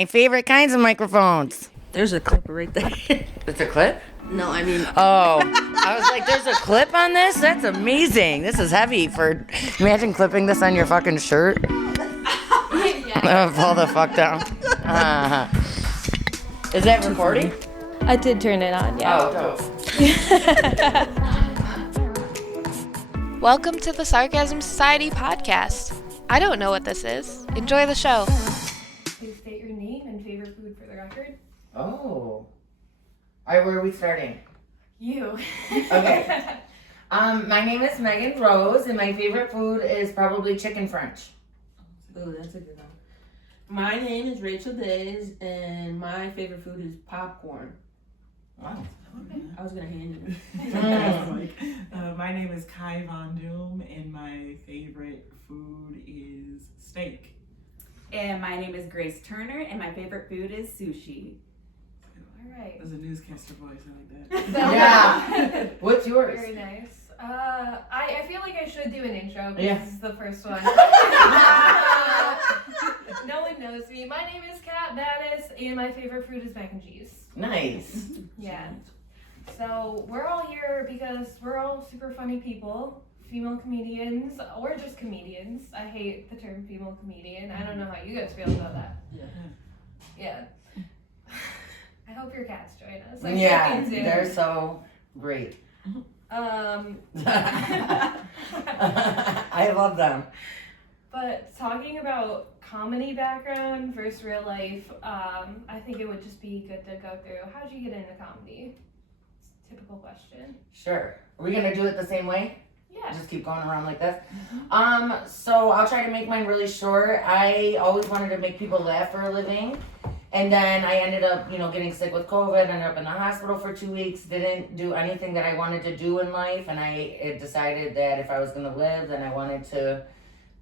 My favorite kinds of microphones. There's a clip right there. It's a clip? No, I mean... Oh, I was like, there's a clip on this? That's amazing. This is heavy for... Imagine clipping this on your fucking shirt. Fall the fuck down. Is that recording? I did turn it on, yeah. Oh, dope. Welcome to the Sarcasm Society Podcast. I don't know what this is. Enjoy the show. Please state your name and favorite food for the record. Oh. All right, where are we starting? You. Okay. My name is Meghan Rose, and my favorite food is probably chicken French. Oh, that's a good one. My name is Daze, and my favorite food is popcorn. Wow. I was going to hand it. My name is VonDoom, and my favorite food is steak. And my name is Grace Turner, and my favorite food is sushi. All right. There's a newscaster voice, I like that. Yeah. What's yours? Very nice. I feel like I should do an intro because Yeah. this is the first one. No one knows me. My name is Kat Battis, and my favorite food is mac and cheese. Nice. Yeah. So we're all here because we're all super funny people. Female comedians, or just comedians. I hate the term female comedian. I don't know how you guys feel about that. Yeah. I hope your cats join us. I Yeah, think they do. they're so great. I love them. But talking about comedy background versus real life, I think it would just be good to go through. How'd you get into comedy? It's a typical question. Sure. Are we gonna do it the same way? Yeah. Just keep going around like this. So I'll try to make mine really short. I always wanted to make people laugh for a living. And then I ended up, getting sick with COVID, ended up in the hospital for 2 weeks, didn't do anything that I wanted to do in life. And I decided that if I was gonna live, then I wanted to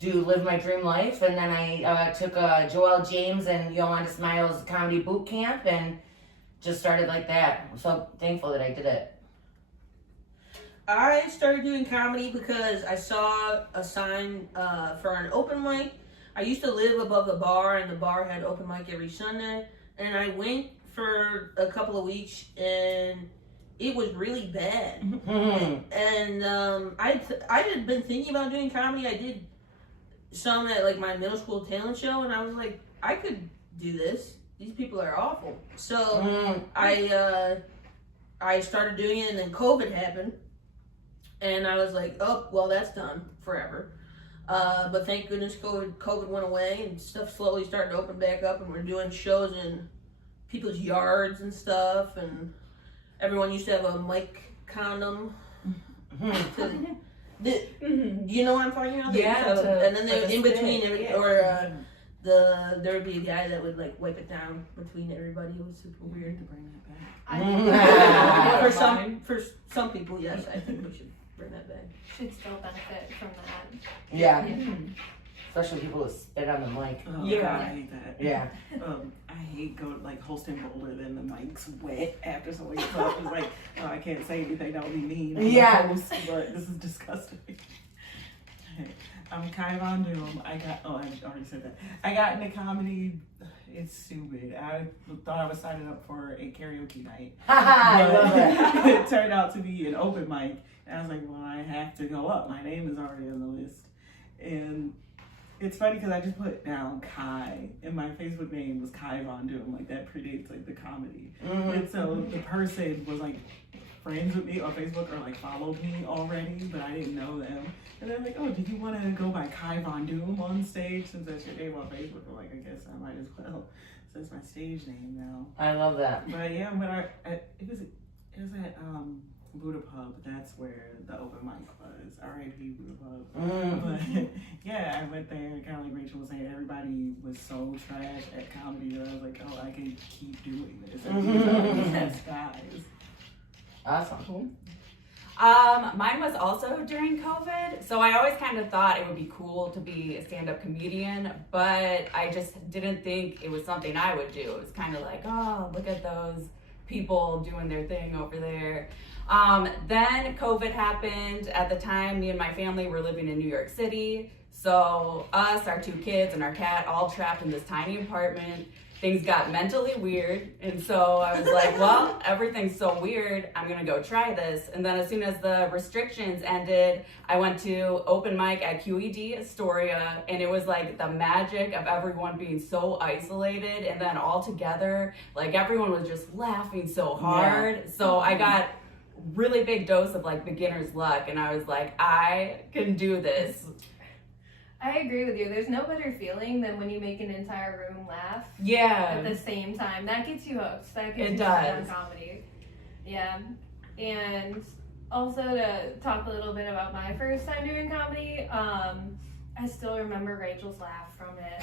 live my dream life. And then I took Joelle James and Yolanda Smiles comedy boot camp and just started like that. I'm so thankful that I did it. I started doing comedy because I saw a sign for an open mic. I used to live above the bar, and the bar had open mic every Sunday. And I went for a couple of weeks, and it was really bad. And I had been thinking about doing comedy. I did some at like my middle school talent show, and I was like, I could do this. These people are awful. So I started doing it, and then COVID happened. And I was like, oh, well, that's done forever. But thank goodness COVID went away and stuff slowly started to open back up, and we're doing shows in people's yards and stuff, and everyone used to have a mic condom. You know what I'm talking about? Yeah. And then they in between there would be a guy that would like wipe it down between everybody. It was super weird. To bring that back. For some people, yes, I think we should bring that back. Should still benefit from that. Yeah. Especially people who spit on the mic. Oh, Yeah. God, I hate that. Yeah. I hate hosting bowler and the mic's wet after somebody comes. It's like, oh, I can't say anything that would be mean. Yeah. Host, but this is disgusting. I'm VonDoom. I already said that. I got into comedy. It's stupid. I thought I was signing up for a karaoke night. I love that. It turned out to be an open mic. And I was like, well, I have to go up. My name is already on the list. And it's funny because I just put down Kai, and my Facebook name was VonDoom. Like, that predates, like, the comedy. And so the person was, like, friends with me on Facebook or, like, followed me already, but I didn't know them. And they're like, oh, did you want to go by VonDoom on stage since that's your name on Facebook? I'm like, I guess I might as well. So it's my stage name now. I love that. But yeah, it was at Buddha Pub. That's where the open mic was. R.I.P. Buddha Pub. But yeah, I went there, kind of like Rachel was saying, everybody was so trash at comedy that I was like, oh, I can keep doing this. And these are the best guys. Awesome. Cool. Mine was also during COVID, so I always kind of thought it would be cool to be a stand-up comedian, but I just didn't think it was something I would do. It was kind of like, oh, look at those people doing their thing over there. Then COVID happened. At the time, me and my family were living in New York City, so us, our 2 kids, and our cat all trapped in this tiny apartment. things got mentally weird. And so I was like, well, everything's so weird. I'm going to go try this. And then as soon as the restrictions ended, I went to open mic at QED Astoria. And it was like the magic of everyone being so isolated. And then all together, like everyone was just laughing so hard. Yeah. So I got really big dose of like beginner's luck. And I was like, I can do this. I agree with you. There's no better feeling than when you make an entire room laugh. Yeah. At the same time. That gets you hooked. That gets it you does. on comedy. Yeah. And also to talk a little bit about my first time doing comedy, I still remember Rachel's laugh from it.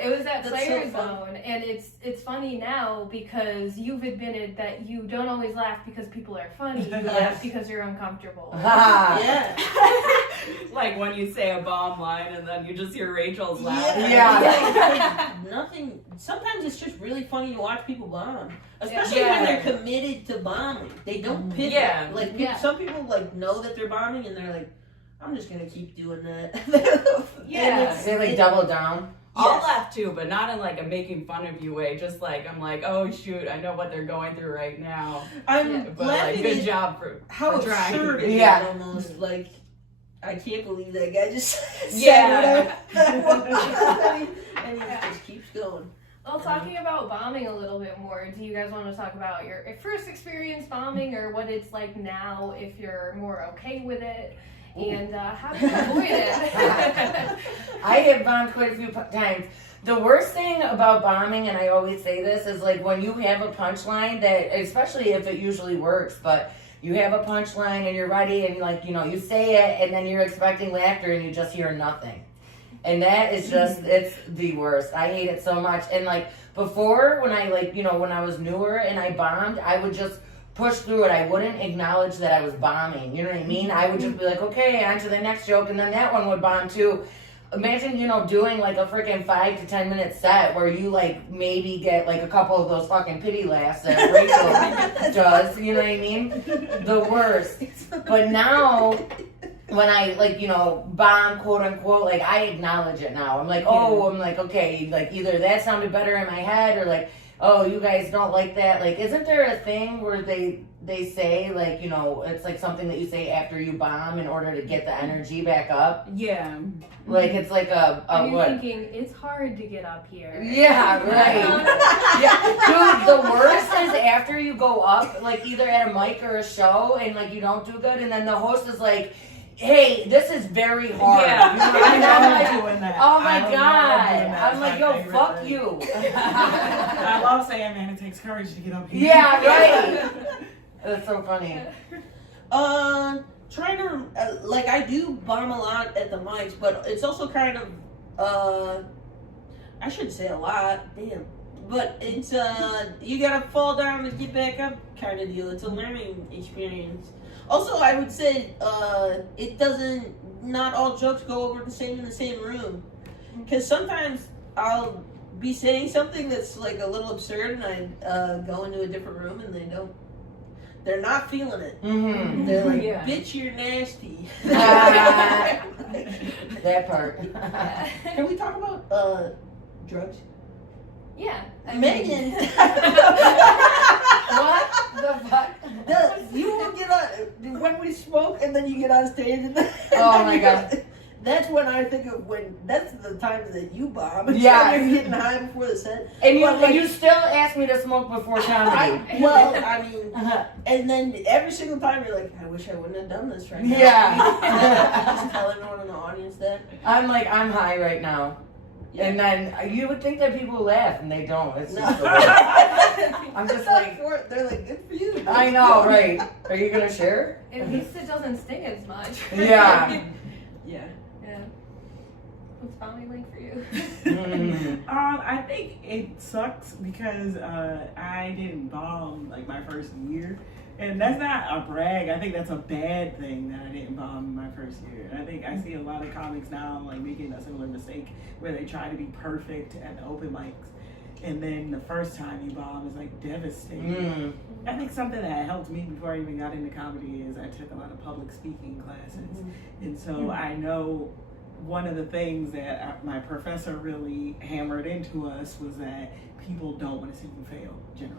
It was at Player Zone, and it's funny now because you've admitted that you don't always laugh because people are funny. You laugh because you're uncomfortable. Yeah. Like when you say a bomb line and then you just hear Rachel's laugh. Yeah. Nothing. Sometimes it's just really funny to watch people bomb, especially when they're committed to bombing. They don't pivot. Yeah. Like some people like know that they're bombing and they're like, I'm just gonna keep doing that. They like double down. I'll laugh too, but not in like a making fun of you way. Just like I'm like, oh shoot, I know what they're going through right now. I'm but laughing. Like, good job for trying. Absurd it is almost like I can't believe that guy just said whatever. And he just keeps going. Well, talking about bombing a little bit more, do you guys want to talk about your first experience bombing or what it's like now if you're more okay with it? And how do you avoid it? I have bombed quite a few times. The worst thing about bombing, and I always say this, is like when you have a punchline that, especially if it usually works, but you have a punchline and you're ready and like, you know, you say it and then you're expecting laughter and you just hear nothing. And that is just, it's the worst. I hate it so much. And like before, when I like, you know, when I was newer and I bombed, I would just push through it. I wouldn't acknowledge that I was bombing. You know what I mean? I would just be like, okay, on to the next joke, and then that one would bomb too. Imagine, you know, doing like a freaking 5 to 10 minute set where you like maybe get like a couple of those fucking pity laughs that Rachel does. You know what I mean? The worst. But now, when I like, you know, bomb, quote unquote, like I acknowledge it now. I'm like, oh, I'm like, okay, like either that sounded better in my head or like, oh, you guys don't like that. Like, isn't there a thing where they say, like, you know, it's like something that you say after you bomb in order to get the energy back up? Yeah. Like, it's like Are you what? thinking, it's hard to get up here? Yeah, right. Yeah. Dude, the worst is after you go up, like, either at a mic or a show, and, like, you don't do good, and then the host is like, hey, this is very hard. Yeah. You know what I mean? I'm like, doing that. oh my I God. love I'm like, yo, favorite fuck thing. you. I love saying, man, it takes courage to get up here. Yeah, right. That's so funny. Trying to, like, I do bomb a lot at the mics, but it's also kind of, I shouldn't say a lot, damn. But it's, you gotta fall down to get back up kind of deal. It's a learning experience. Also, I would say, it doesn't, not all jokes go over the same in the same room. Because sometimes I'll be saying something that's, like, a little absurd, and I go into a different room, and they're not feeling it. Mm-hmm. They're like, bitch, you're nasty. That part. Can we talk about drugs? Yeah. Megan. What the fuck? You will get on when we smoke, and then you get on stage. And Oh my God. That's when I think of that's the times that you bomb. Yeah. You're getting high before the set. And you, But, like, you still ask me to smoke before comedy. I mean, and then every single time you're like, I wish I wouldn't have done this right now. Yeah. Just tell everyone in the audience that. I'm like, I'm high right now. Yeah. And then you would think that people laugh, and they don't. It's just the way. I'm just like, they're like, good for you. I know, right? Are you gonna share? At least it doesn't sting as much. Yeah. Yeah. Yeah. What's bombing like for you? I think it sucks because I didn't bomb like my first year. And that's not a brag. I think that's a bad thing that I didn't bomb my first year. And I think I see a lot of comics now like making a similar mistake where they try to be perfect at the open mics. And then the first time you bomb is like devastating. I think something that helped me before I even got into comedy is I took a lot of public speaking classes. And so I know one of the things that my professor really hammered into us was that people don't want to see you fail, generally.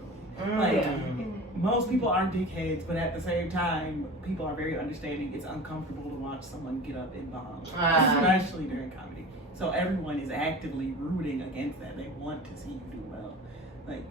Like, most people aren't dickheads, but at the same time, people are very understanding. It's uncomfortable to watch someone get up and bomb, especially during comedy. So everyone is actively rooting against that. They want to see you do well. Like,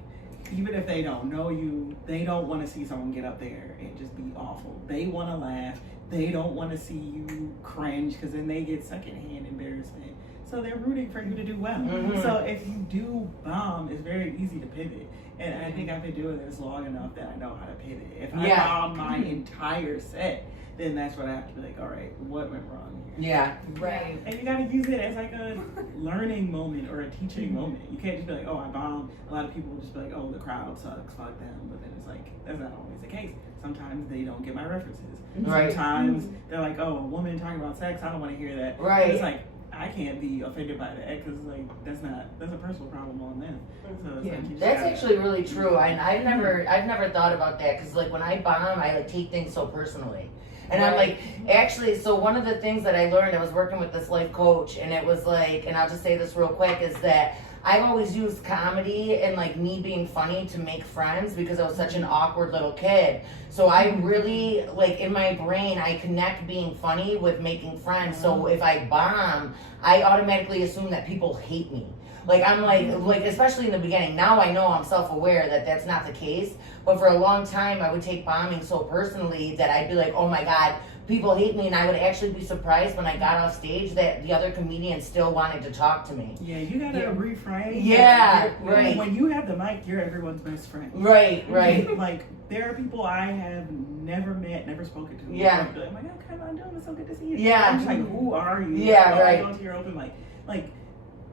even if they don't know you, they don't want to see someone get up there and just be awful. They want to laugh. They don't want to see you cringe, because then they get secondhand embarrassment. So they're rooting for you to do well. So if you do bomb, it's very easy to pivot. And I think I've been doing this long enough that I know how to pivot. If I bomb my entire set, then that's what I have to be like, all right, what went wrong here? Yeah. Right. And you gotta use it as like a learning moment or a teaching moment. You can't just be like, oh, I bombed. A lot of people will just be like, oh, the crowd sucks, fuck them. But then it's like, that's not always the case. Sometimes they don't get my references. Right. Sometimes they're like, oh, a woman talking about sex, I don't want to hear that. Right. And it's like, I can't be offended by that, because like that's a personal problem on them. So it's like, you just That's gotta- actually really true. I've never thought about that, because like when I bomb, I like take things so personally. And I'm like, actually, so one of the things that I learned, I was working with this life coach, and it was like, and I'll just say this real quick, is that I've always used comedy and like me being funny to make friends, because I was such an awkward little kid. So I really, like in my brain, I connect being funny with making friends. So if I bomb, I automatically assume that people hate me. Like I'm like especially in the beginning. Now I know, I'm self-aware that that's not the case. But for a long time, I would take bombing so personally that I'd be like, oh my God, people hate me. And I would actually be surprised when I got off stage that the other comedians still wanted to talk to me. Yeah, you gotta reframe. Yeah, right. When you have the mic, you're everyone's best friend. Right. Like, there are people I have never met, never spoken to. Yeah. I'm like, oh, Kai VonDoom, it's so good to see you. Yeah. I'm just like, who are you? Yeah, right. Going to your open mic. Like,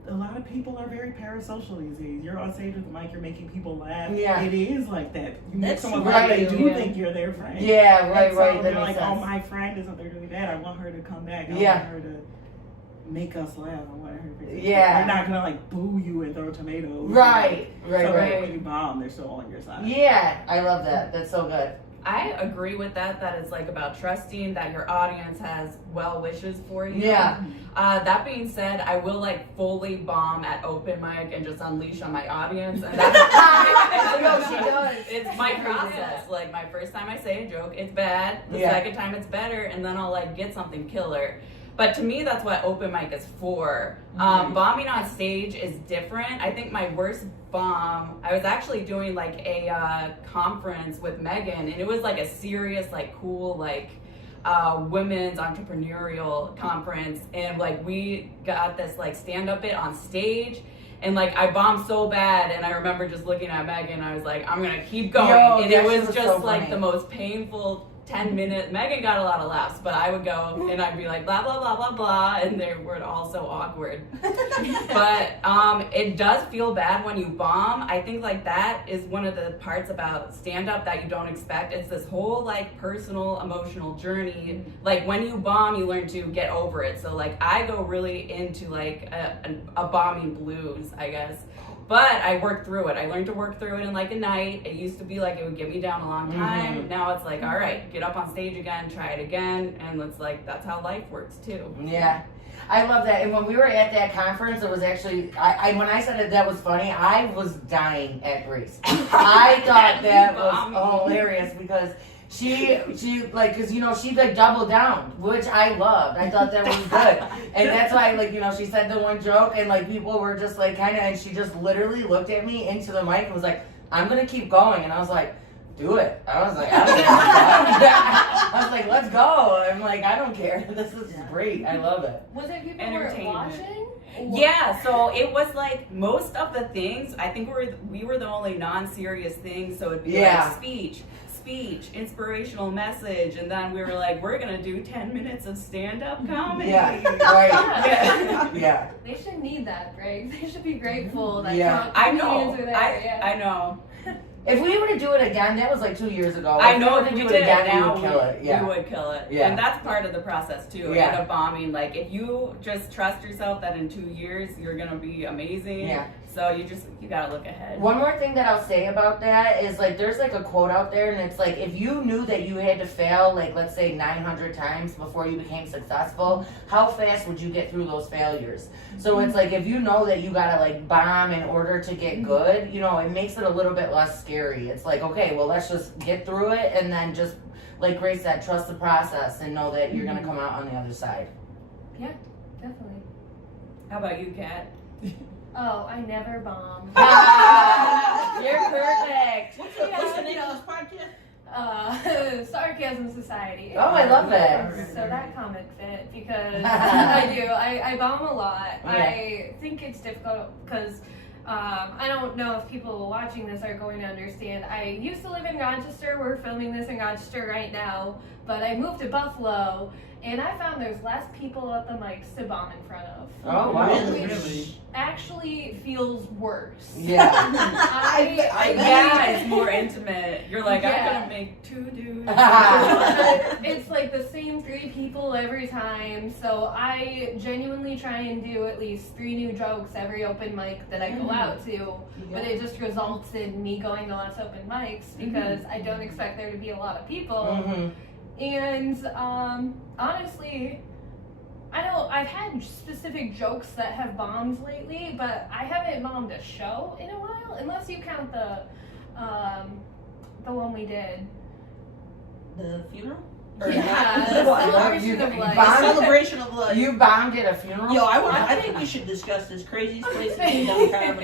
a lot of people are very parasocial these days. You're on stage with the mic, you're making people laugh. Yeah. It is like that. You meet That's someone right, like they do yeah. think you're their friend. Yeah, right, And so right. That they're makes like, sense. oh, my friend is up there doing that. I want her to come back. I Yeah. want her to make us laugh. I want her to. Yeah. They're not gonna like boo you and throw tomatoes. Right, right, So right. when you bomb, they're still on your side. Yeah, I love that. That's so good. I agree with that it's like about trusting that your audience has well wishes for you. Yeah. That being said, I will like fully bomb at open mic and just unleash on my audience, and that's No, she does. It's my process. Like my first time I say a joke, it's bad. The Yeah. second time it's better, and then I'll like get something killer. But to me, that's what open mic is for. Bombing on stage is different. I think my worst bomb, I was actually doing like a conference with Meghan, and it was like a serious, like cool, like women's entrepreneurial conference. And like we got this like stand-up bit on stage. And like I bombed so bad, and I remember just looking at Meghan, I was like, I'm gonna keep going. Yo, and that it was shit was just so like funny. the most painful 10 minutes. Meghan got a lot of laughs, but I would go and I'd be like blah blah blah blah blah, and they were all so awkward. But it does feel bad when you bomb. I think like that is one of the parts about stand-up that you don't expect. It's this whole like personal emotional journey. Like when you bomb, you learn to get over it. So like I go really into like a bombing blues, I guess. But I worked through it. I learned to work through it in like a night. It used to be like it would get me down a long time. Now it's like, all right, get up on stage again, try it again. And it's like, that's how life works too. Yeah. I love that. And when we were at that conference, it was actually, when I said that was funny, I was dying at Grace. I thought that was hilarious, because she like, cause you know, she like doubled down, which I loved. I thought that was good. And that's why, like, you know, she said the one joke, and like people were just like kind of, and she just literally looked at me into the mic and was like, I'm gonna keep going. And I was like, do it. I was like, I don't care. I was like, let's go. I'm like, I don't care. This is great. I love it. Was it people who were Entertainment. watching? Yeah, so it was like most of the things, I think we were the only non-serious things. So it'd be like speech, inspirational message, and then we were like, we're gonna do 10 minutes of stand-up comedy. Yeah, right. Yeah. They should need that break. They should be grateful that I know. comedians are there. I know. If we were to do it again, that was like 2 years ago. I know if if we we were to did do it it again, now, we would kill it. Yeah. we would kill it. Yeah. And that's part of the process too. Yeah. In a bombing, like if you just trust yourself that in 2 years you're gonna be amazing. Yeah. So you gotta look ahead. One more thing that I'll say about that is like there's like a quote out there, and it's like if you knew that you had to fail like let's say 900 times before you became successful, how fast would you get through those failures? So it's like if you know that you gotta like bomb in order to get good, you know, it makes it a little bit less scary. It's like, okay, well let's just get through it, and then just like Grace said, trust the process and know that you're gonna come out on the other side. Yeah, definitely. How about you, Kat? Oh, I never bomb. You're perfect. What's the name of this podcast? Sarcasm Society. Oh, I love it. So that comment fit because I do. I bomb a lot. Yeah. I think it's difficult because I don't know if people watching this are going to understand. I used to live in Rochester. We're filming this in Rochester right now, but I moved to Buffalo, and I found there's less people at the mics to bomb in front of. Oh wow. Which actually feels worse. Yeah. It's more intimate. You're like, Yeah. I'm gonna make 2 dudes. It's like the same 3 people every time, so I genuinely try and do at least 3 new jokes every open mic that I go out to, but it just results in me going to less open mics because I don't expect there to be a lot of people. Mm-hmm. And honestly, I've had specific jokes that have bombed lately, but I haven't bombed a show in a while, unless you count the one we did. The funeral? Yeah, the celebration of life. Celebration of life. You bombed at a funeral? Yo, I think we should discuss this craziest place in downtown.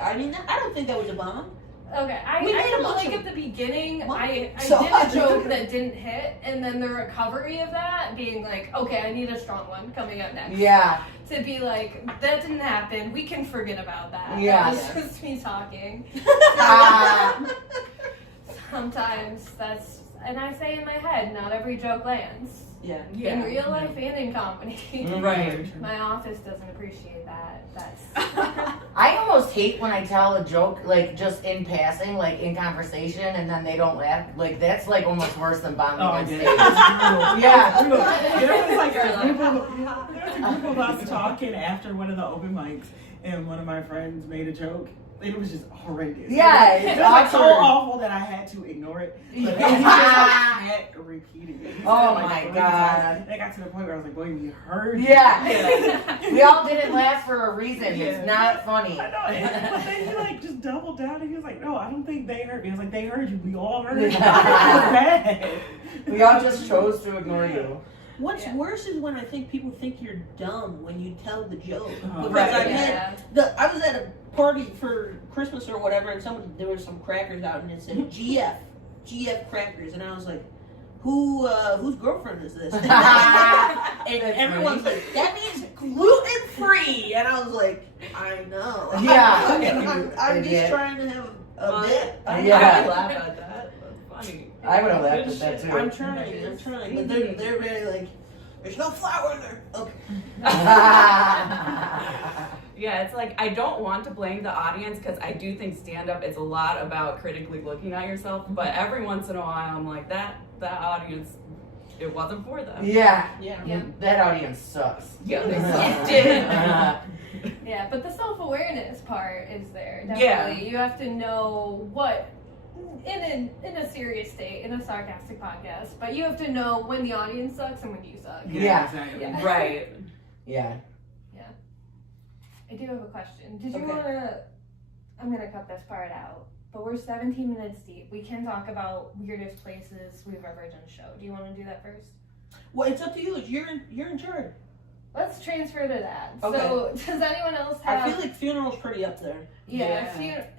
I mean, I don't think that was a bomb. Okay, We made I a feel bunch like of- at the beginning, I So did I- a joke that didn't hit, and then the recovery of that being like, okay, I need a strong one coming up next. Yeah. To be like, that didn't happen, we can forget about that. Yeah. That was just me talking. Sometimes that's, and I say in my head, not every joke lands. Yeah. In real life and in comedy. Right. My office doesn't appreciate that. That's I almost hate when I tell a joke, like, just in passing, like, in conversation, and then they don't laugh. Like, that's, like, almost worse than bombing Oh, on yeah. stage. Yeah. There was like a group of us talking after one of the open mics, and one of my friends made a joke. And it was just horrendous. Yeah, It it's was like so awkward. awful that I had to ignore it. But then he just kept repeating it. He said Oh it like my 3 God. times. And it got to the point where I was like, boy, we heard you. Yeah. We all didn't laugh for a reason. Yeah. It's not funny. I know. But then he like just doubled down and he was like, no, I don't think they heard me. I was like, they heard you. We all heard you. It was bad. We all just chose to ignore you. What's worse is when I think people think you're dumb when you tell the joke. Oh, Because right. I had I was at a party for Christmas or whatever, and there was some crackers out, and it said GF crackers, and I was like, whose girlfriend is this? And everyone's like, that means gluten free, and I was like, I know. Yeah. I'm just trying to have a bit. Yeah. I would laugh at that. That's funny. I would have laughed at that too. I'm trying, but they're very like, there's no flour in there. Okay. Yeah, it's like I don't want to blame the audience because I do think stand-up is a lot about critically looking at yourself. But every once in a while, I'm like that audience, it wasn't for them. Yeah. Yeah. That audience sucks. Yeah, they did. Yeah, but the self-awareness part is there. Yeah. Definitely. You have to know what, in a serious state, in a sarcastic podcast, but you have to know when the audience sucks and when you suck. Yeah. Exactly. Yeah. Right. Yeah. I do have a question. Did you Okay. want to, I'm going to cut this part out, but we're 17 minutes deep. We can talk about weirdest places we've ever done a show. Do you want to do that first? Well, it's up to you. You're in charge. Let's transfer to that. Okay. So, does anyone else have... I feel like funeral's pretty up there.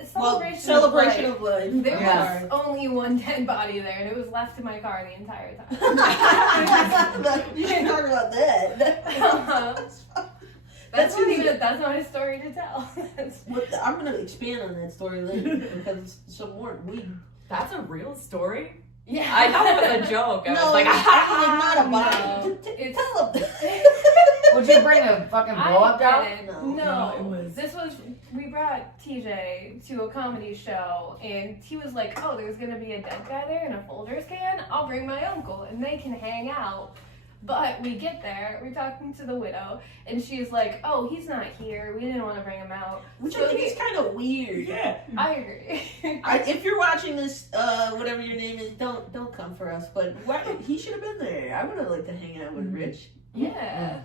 Celebration of life. There Yes. was only one dead body there, and it was left in my car the entire time. You can't talk about that. That's not a story to tell. I'm gonna expand on that story later because some more weed. That's a real story? Yeah. I thought it was a joke. I was like, not a body. No. It's- Tell them. Would you bring a fucking blow up doll? No. it was. We brought TJ to a comedy show, and he was like, oh, there's gonna be a dead guy there in a Folgers can? I'll bring my uncle, and they can hang out. But we get there, we're talking to the widow, and she's like, "Oh, he's not here. We didn't want to bring him out." Which So I think is kind of weird. Yeah. I agree. If you're watching this, whatever your name is, don't come for us. But he should have been there. I would have liked to hang out with Rich. Yeah.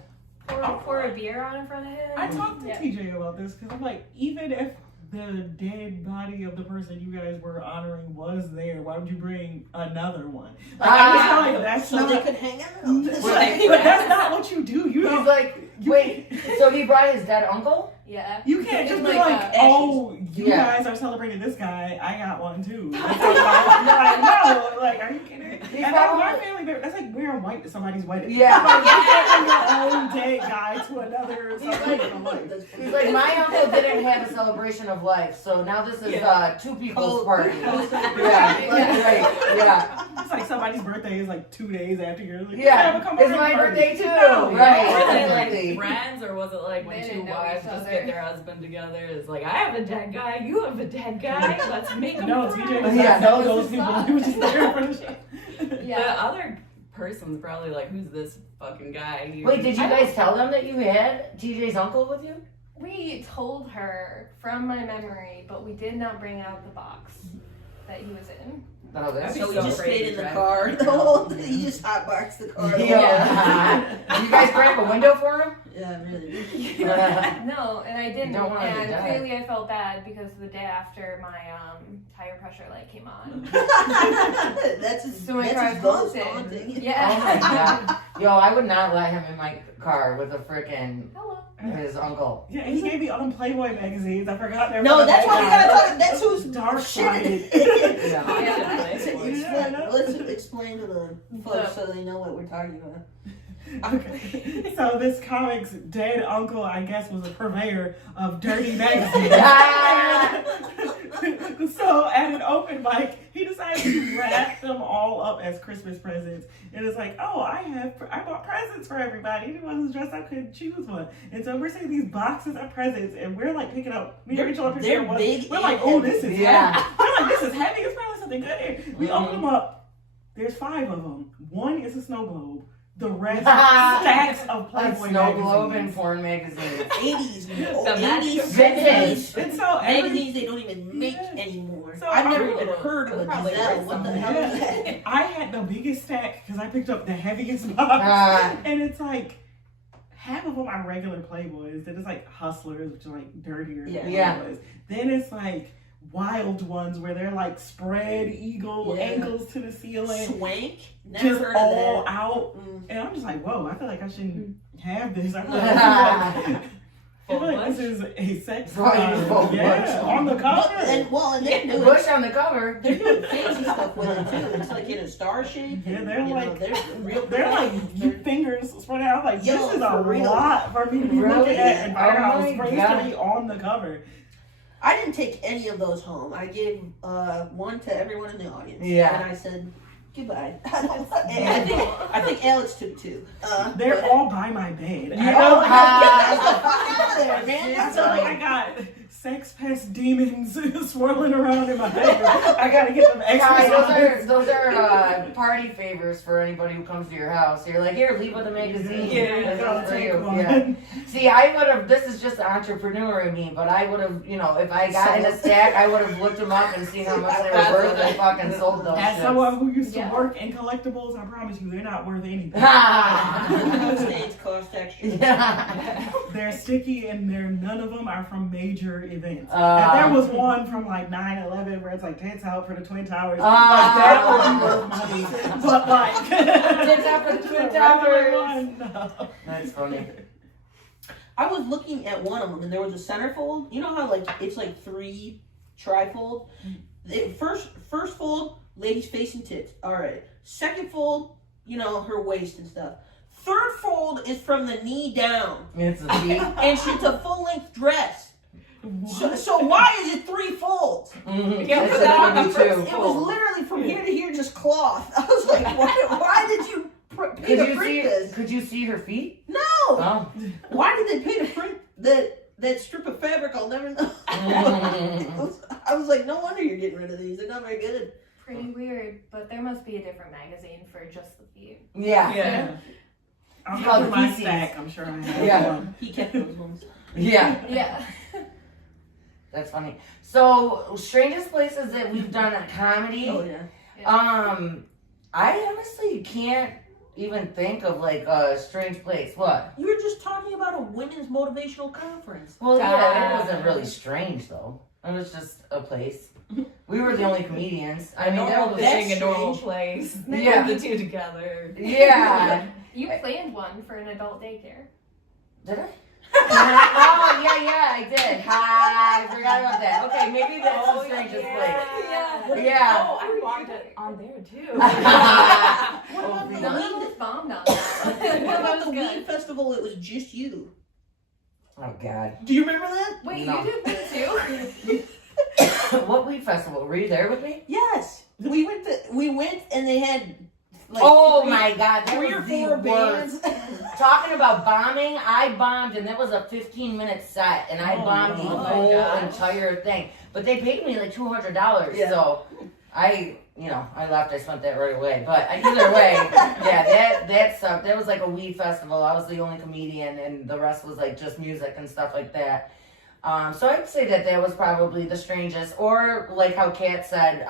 Pour a beer on in front of him. I talked to TJ about this because I'm like, even if the dead body of the person you guys were honoring was there, why would you bring another one? Like, I just feel like that's So not. they could hang out. But that's not what you do. You He's don't. like, wait, so he brought his dead uncle? Yeah. You can't just It's be like, like, oh, you Yeah. guys are celebrating this guy. I got one too. You're like, no, like, are you kidding? And that's my family. That's like wearing white to somebody's wedding. Yeah. Like, you can't bring your own dead guy to another celebration of life. He's like, my uncle didn't have a celebration of life, so now this is two people's party. Yeah, right, yeah. It's like somebody's birthday is like 2 days after yours. Like, Yeah, come it's on, my party. birthday too. No. Right, Was it exactly. like friends, or was it like when They two didn't know wives each just other. get their husband together? It's like, I have a dead guy, you have a dead guy, let's make them No, friends. TJ does Yeah, not know that those was people. his He was just there for the show. Yeah. The other person's probably like, who's this fucking guy? Wait, did you guys tell them that you had TJ's uncle with you? We told her from my memory, but we did not bring out the box that he was in. Oh, that's So we so just crazy stayed in the driving car. around. The whole he just hotboxed the car. Yeah. You guys crack a window for him? Yeah, really. No, and I didn't. You don't want him to And die. clearly I felt bad because the day after my tire pressure light came on. That's his, So my car that's his ghost haunted. haunting. Yeah. Oh my god. Yo, I would not let him in my car with a frickin' Hello. his uncle. Yeah, and he gave me all them Playboy magazines. I forgot their No, that's why we gotta talk. talk. That's who's Dark shit. Yeah. Let's explain to the folks so they know what we're talking about. Okay. So this comic's dead uncle, I guess, was a purveyor of dirty magazines. So at an open mic, he decided to wrap them all up as Christmas presents. And it's like, oh, I bought presents for everybody. Anyone who's dressed up could choose one. And so we're seeing these boxes of presents, and we're like picking up. Me and Rachel are picking up one. big We're like, and oh, this is Yeah. heavy. We're like, this is heavy. It's probably something good here. We open them up. There's 5 of them. One is a snow globe. The rest stacks of A Playboy snow globe and magazines. porn magazines. 80s, The 80s, Vintage. 70s And so every magazines they don't even make anymore. So I've never I'm even heard of a probably Gazelle. worth What the something. hell is that? I had the biggest stack because I picked up the heaviest box, and it's like half of them are regular Playboys. Then it's like Hustlers, which are like dirtier than Yeah. Playboys. Then it's like wild ones where they're like spread eagle ankles to the ceiling, Swank? Never just heard all of that. out. Mm. And I'm just like, whoa! I feel like I shouldn't have this. I feel like, I feel like this is a sex Full crime. bush. Yeah, on the cover. And they're doing, Bush on the cover. they're doing fancy stuff with it too. It's like in a star shape. Yeah, they're You like know, they're real. they're like your fingers spread out. Like Yo, this is for a real. lot for me to be Really? looking at and find out Oh it's my supposed God. to be on the cover. I didn't take any of those home. I gave one to everyone in the audience. Yeah. And I said goodbye. And I think Alex took 2. They're but- all by my bed. You I know know. Get the fuck out of there, man. That's So like, I got sex pest demons swirling around in my bedroom. I gotta get them Guys, exercise. those are party favors for anybody who comes to your house. You're like, here, leave with a magazine. Yeah, This I'll is for take you. one. Yeah. See, I would have. This is just the entrepreneur in me, but I would have, if I got in a stack, I would have looked them up and seen how much they were worth and fucking sold those. As shits. someone who used to Yeah. work in collectibles, I promise you, they're not worth anything. those things cost extra. Yeah. They're sticky, and none of them are from major events. If there was one from like 9/11 where it's like tents out for the Twin Towers, like that would be worth money. But like Tents out for the Twin the regular Towers. one, no. That's funny. I was looking at one of them, and there was a centerfold. You know how like it's like 3 trifold. First fold, ladies face and tits. All right. Second fold, her waist and stuff. Third fold is from the knee down, It's a deep. and it's a full length dress. So why is it 3 folds? Mm-hmm. Yeah, It's put that on a the movie first too. It was literally from here to here, just cloth. I was like, why did you pay to print this? Could you see her feet? No. Oh. Why did they pay to print that strip of fabric? I'll never know. I was like, no wonder you're getting rid of these. They're not very good. Pretty weird, but there must be a different magazine for just the feet. Yeah. Yeah. I'll Called go through my feces. stack. I'm sure I have Yeah. one. He kept those ones. Yeah. Yeah. That's funny. So, strangest places that we've done a comedy. Oh yeah. I honestly can't even think of like a strange place. What? You were just talking about a women's motivational conference. Well, yeah, it wasn't really strange though. It was just a place. We were the only comedians. I mean, that normal was thing, a normal strange. place. Yeah. Put the two together. Yeah. You planned one for an adult daycare. Did I? Oh yeah, I did. Hi, I forgot about that. Okay, maybe that's the strangest place. Yeah. Oh, I walked it on there too. What Oh, about the None of weed? us bombed on that. What about the Good. weed festival? It was just you. Oh God. Do you remember that? Wait, No. you did that too? What weed festival? Were you there with me? Yes. We went and they had like Oh three- my God, that 3 was or the 4 worst. bands. Talking about bombing, I bombed and it was a 15-minute set and I Oh, bombed the no. Oh my whole gosh. entire thing. But they paid me like $200, Yeah. so I left. I spent that right away. But either way, yeah, that sucked. That was like a weed festival. I was the only comedian and the rest was like just music and stuff like that. So I'd say that was probably the strangest. Or like how Kat said,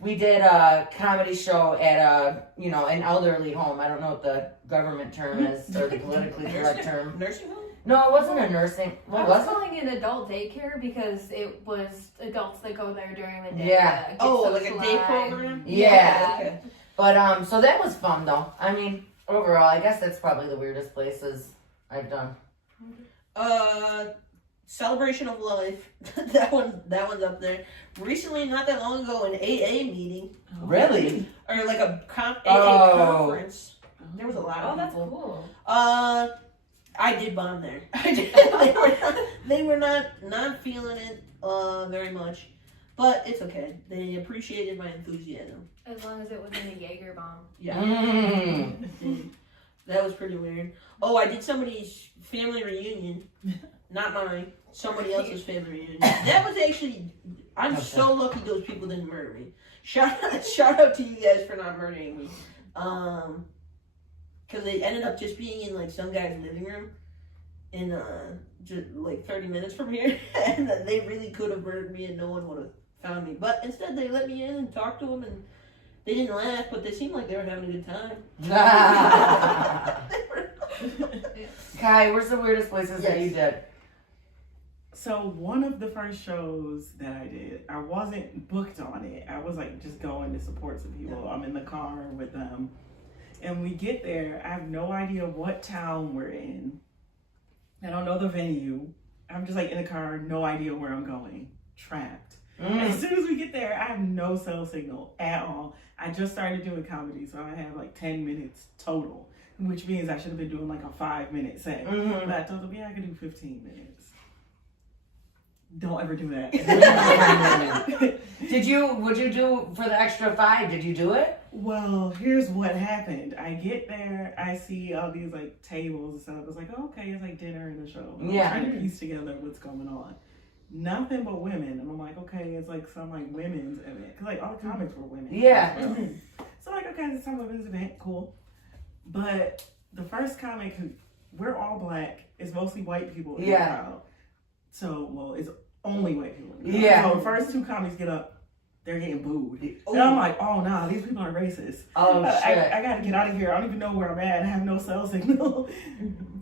we did a comedy show at an elderly home. I don't know what the government term is or the politically correct term. Nursing home? No, it wasn't a nursing. I What was was it? calling it adult daycare because it was adults that go there during the day. Yeah. to get Oh, like a day socialized. program? Yeah. Okay. But so that was fun though. I mean, overall, I guess that's probably the weirdest places I've done. Celebration of Life. that one's up there. Recently, not that long ago, an AA meeting Really? or like a AA Oh. conference. There was a lot of Oh, that's people. cool. I did bomb there. I did. they were not feeling it very much, but it's okay. They appreciated my enthusiasm. As long as it wasn't a Jaeger bomb. Yeah. Mm. That was pretty weird. Oh, I did somebody's family reunion. Not mine. Somebody else's family reunion. That was actually... I'm Okay. so lucky those people didn't murder me. Shout out to you guys for not murdering me. Because they ended up just being in like some guy's living room in just like 30 minutes from here. And they really could have murdered me and no one would have found me. But instead they let me in and talked to them and they didn't laugh, but they seemed like they were having a good time. Kai, where's the weirdest places that you did? So one of the first shows that I did, I wasn't booked on it. I was like just going to support some people. I'm in the car with them. And we get there. I have no idea what town we're in. I don't know the venue. I'm just like in the car, no idea where I'm going. Trapped. As soon as we get there, I have no cell signal at all. I just started doing comedy, so I have like 10 minutes total, which means I should have been doing like a 5-minute set. Mhm. But I told them, yeah, I can do 15 minutes. Don't ever do that. What'd you do for the extra 5? Did you do it? Well, here's what happened. I get there, I see all these like tables and stuff. I was like, oh, okay, it's like dinner and a show. I'm Yeah. trying to piece together what's going on. Nothing but women. And I'm like, okay, it's like some like women's event. Cause like all the comics were women. Yeah. So like, okay, it's some women's event, cool. But the first comic, we're all black. It's mostly white people in the crowd. So, well, it's only white people in the crowd. Yeah. So the first 2 comics get up, they're getting booed. And I'm like, oh nah, these people are racist. Oh shit. I gotta get out of here. I don't even know where I'm at. I have no cell signal.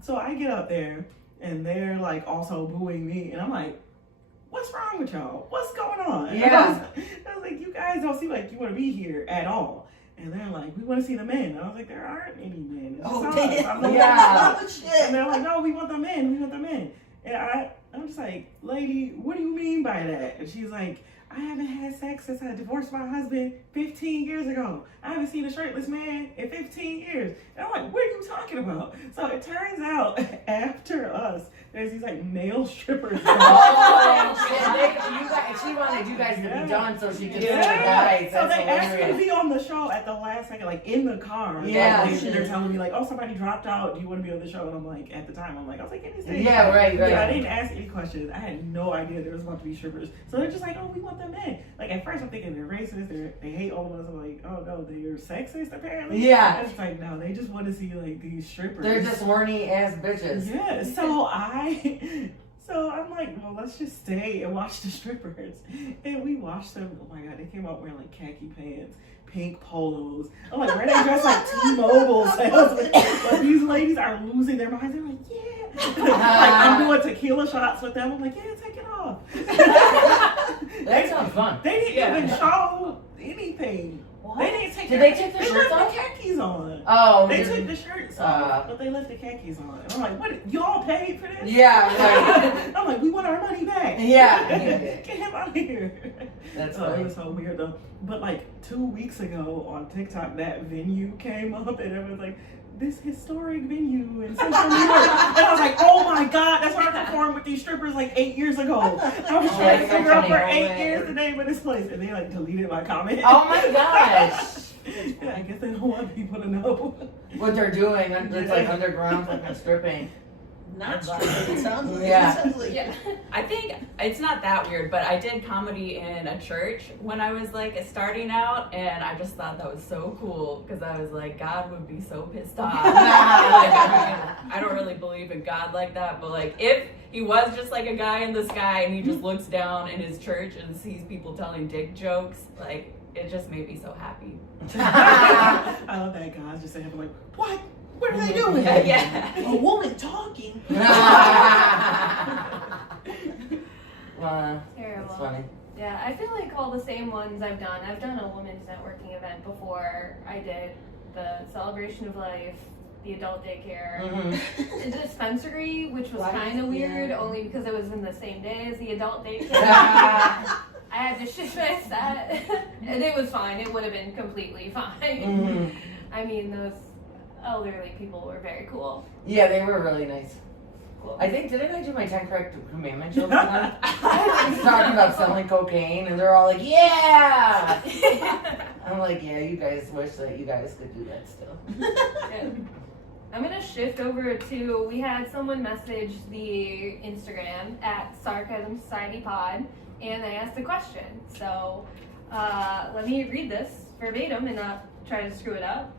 So I get up there and they're like also booing me. And I'm like, what's wrong with y'all? What's going on? Yeah. I was like, you guys don't seem like you want to be here at all. And they're like, we want to see the men. And I was like, there aren't any men. It's Oh, us. damn. I'm like, Yeah. Oh, shit. and they're like, no, we want the men. We want the men. And I'm just like, lady, what do you mean by that? And she's like, I haven't had sex since I divorced my husband 15 years ago. I haven't seen a shirtless man in 15 years. And I'm like, what are you talking about? So it turns out after us, there's these like male strippers. Oh shit. She wanted you guys to Yeah. be done, so she just Yeah. died. So That's they asked me to hilarious. be on the show at the last second, like in the car. Yeah. Like, they're telling me like, oh, somebody dropped out. Do you want to be on the show? And I'm like, at the time, I was like, any stage. Yeah, right. Yeah, I didn't ask any questions. I had no idea there was about to be strippers. So they're just like, oh, we want them in. Like at first I'm thinking they're racist. They hate all of us. I'm like, oh no, they're sexist apparently. Yeah. And it's like, no, they just want to see like these strippers. They're just horny ass bitches. Yeah. So I'm like, well, let's just stay and watch the strippers. And we watched them. Oh my God, they came out wearing like khaki pants, pink polos. I'm like, where they dressed like T-Mobile salesmen. But these ladies are losing their minds. They're like, yeah. Like I'm doing tequila shots with them. I'm like, yeah, take it off. That sounds fun. They didn't even show anything. What? They didn't take. Did they take their They shirts left off? the khakis on. Oh, They took the shirts off, but they left the khakis on. And I'm like, what? Y'all paid for this? Yeah, right. I'm like, we want our money back. Yeah. Get him out of here. That's Oh, it funny. was so weird though. But like 2 weeks ago on TikTok, that venue came up and everyone's like, this historic venue in Central New York. And I was like, oh my God, that's where I performed with these strippers like 8 years ago. I was trying to that's so figure out for funny. 8 years the name of this place. And they like deleted my comment. Oh my gosh. Yeah, I guess they don't want people to know. What they're doing, it's like underground, like stripping. Not stripping. It sounds like. Yeah. It sounds like. Yeah. I think it's not that weird, but I did comedy in a church when I was like starting out, and I just thought that was so cool because I was like, God would be so pissed off. Like, I don't really believe in God like that, but like if he was just like a guy in the sky and he just looks down in his church and sees people telling dick jokes, like it just made me so happy. I love that guys just saying like, what? What are they doing? Yeah. A woman talking. Wow, Terrible. that's funny. Yeah, I feel like all the same ones I've done. I've done a women's networking event before. I did the celebration of life, the adult daycare, Mm-hmm. the dispensary, which was Right, kind of weird, yeah. only because it was in the same day as the adult daycare. Ah. I had to shift my set, and it was fine. It would have been completely fine. Mhm. I mean, those elderly people were very cool. Yeah, they were really nice. Cool. I think, didn't I do my 10 correct commandment jokes on them? I was talking about selling cocaine, and they're all like, yeah! I'm like, yeah, you guys wish that you guys could do that still. Yeah. I'm gonna shift over to, we had someone message the Instagram at Sarcasm Society Pod, and they asked a question. So let me read this verbatim and not try to screw it up.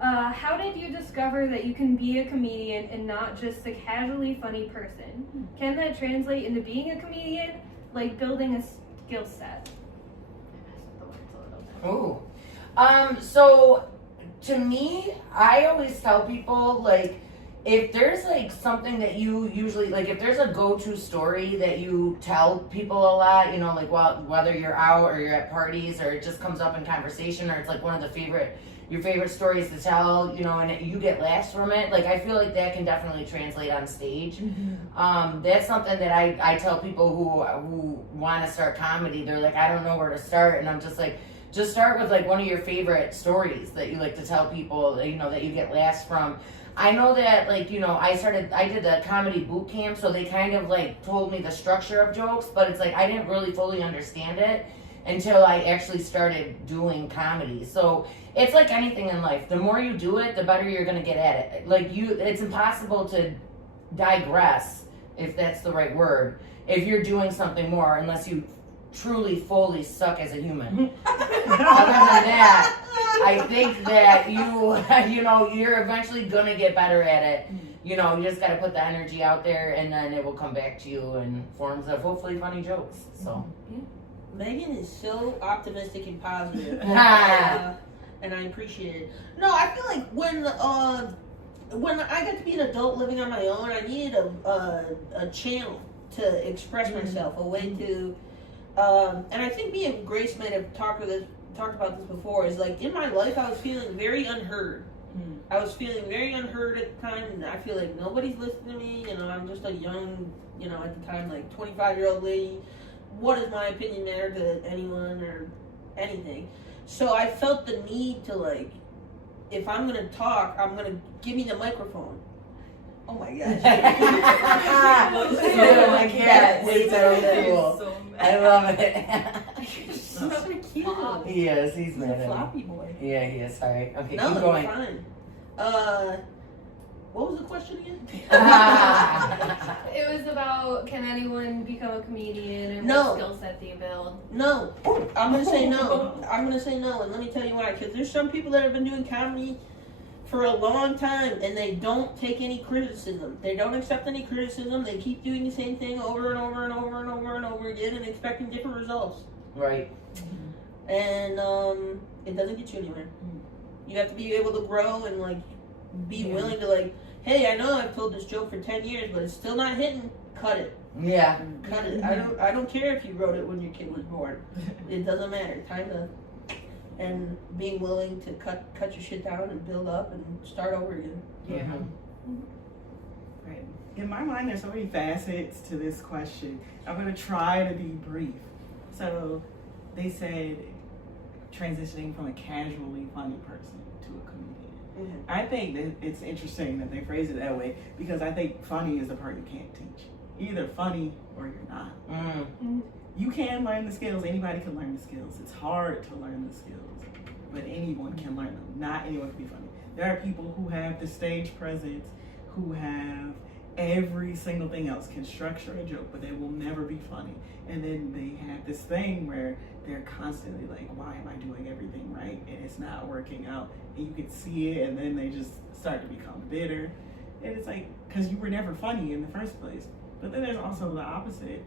How did you discover that you can be a comedian and not just a casually funny person? Can that translate into being a comedian, like building a skill set? Ooh. So to me, I always tell people, like, if there's like something that you usually like, if there's a go-to story that you tell people a lot, you know, like whether you're out or you're at parties or it just comes up in conversation or it's like one of your favorite stories to tell, you know, and you get laughs from it, like I feel like that can definitely translate on stage. That's something that I tell people who want to start comedy. They're like, I don't know where to start, and I'm just like, just start with like one of your favorite stories that you like to tell people, you know, that you get laughs from. I know that, like, you know, I did a comedy boot camp, so they kind of like told me the structure of jokes, but it's like I didn't really fully understand it until I actually started doing comedy. So it's like anything in life. The more you do it, the better you're gonna get at it. Like it's impossible to digress, if that's the right word, if you're doing something more, unless you truly fully suck as a human. Other than that, I think that you know, you're eventually gonna get better at it. You know, you just gotta put the energy out there, and then it will come back to you in forms of hopefully funny jokes. So. Megan is so optimistic and positive, and I appreciate it. No, I feel like when I got to be an adult living on my own, I needed a channel to express myself, a way to, and I think me and Grace might have talked about this before. Is like in my life, I was feeling very unheard. I was feeling very unheard at the time, and I feel like nobody's listening to me. You know, I'm just a young, you know, at the time, like 25-year-old lady. What does my opinion matter to anyone or anything? So I felt the need to, like, if I'm gonna talk, I'm gonna give me the microphone. Oh my gosh. Oh my cat hates our roundtable. So I love it. He's such a cute. He is. He's He's a mad at me. floppy boy. Yeah, he is. Sorry. Okay, No, keep you're going. fine. What was the question again? It was about, can anyone become a comedian and No. what skill set do you build? No. I'm gonna say no. I'm gonna say no, and let me tell you why. Because there's some people that have been doing comedy for a long time, and they don't take any criticism. They don't accept any criticism. They keep doing the same thing over and over and over and over and over again, and expecting different results. Right. And it doesn't get you anywhere. You have to be able to grow and like be willing to like, hey, I know I've told this joke for 10 years, but it's still not hitting. Cut it. Yeah. Cut it. I don't care if you wrote it when your kid was born. It doesn't matter. Time to, and being willing to cut your shit down and build up and start over again. Yeah. Right. In my mind, there's so many facets to this question. I'm going to try to be brief. So they said transitioning from a casually funny person to a comedian. I think that it's interesting that they phrase it that way because I think funny is the part you can't teach. You're either funny or you're not. You can learn the skills. Anybody can learn the skills. It's hard to learn the skills, but anyone can learn them. Not anyone can be funny. There are people who have the stage presence, who have every single thing else, can structure a joke, but they will never be funny. And then they have this thing where they're constantly like, why am I doing everything right? And it's not working out. And you can see it, and then they just start to become bitter. And it's like, because you were never funny in the first place. But then there's also the opposite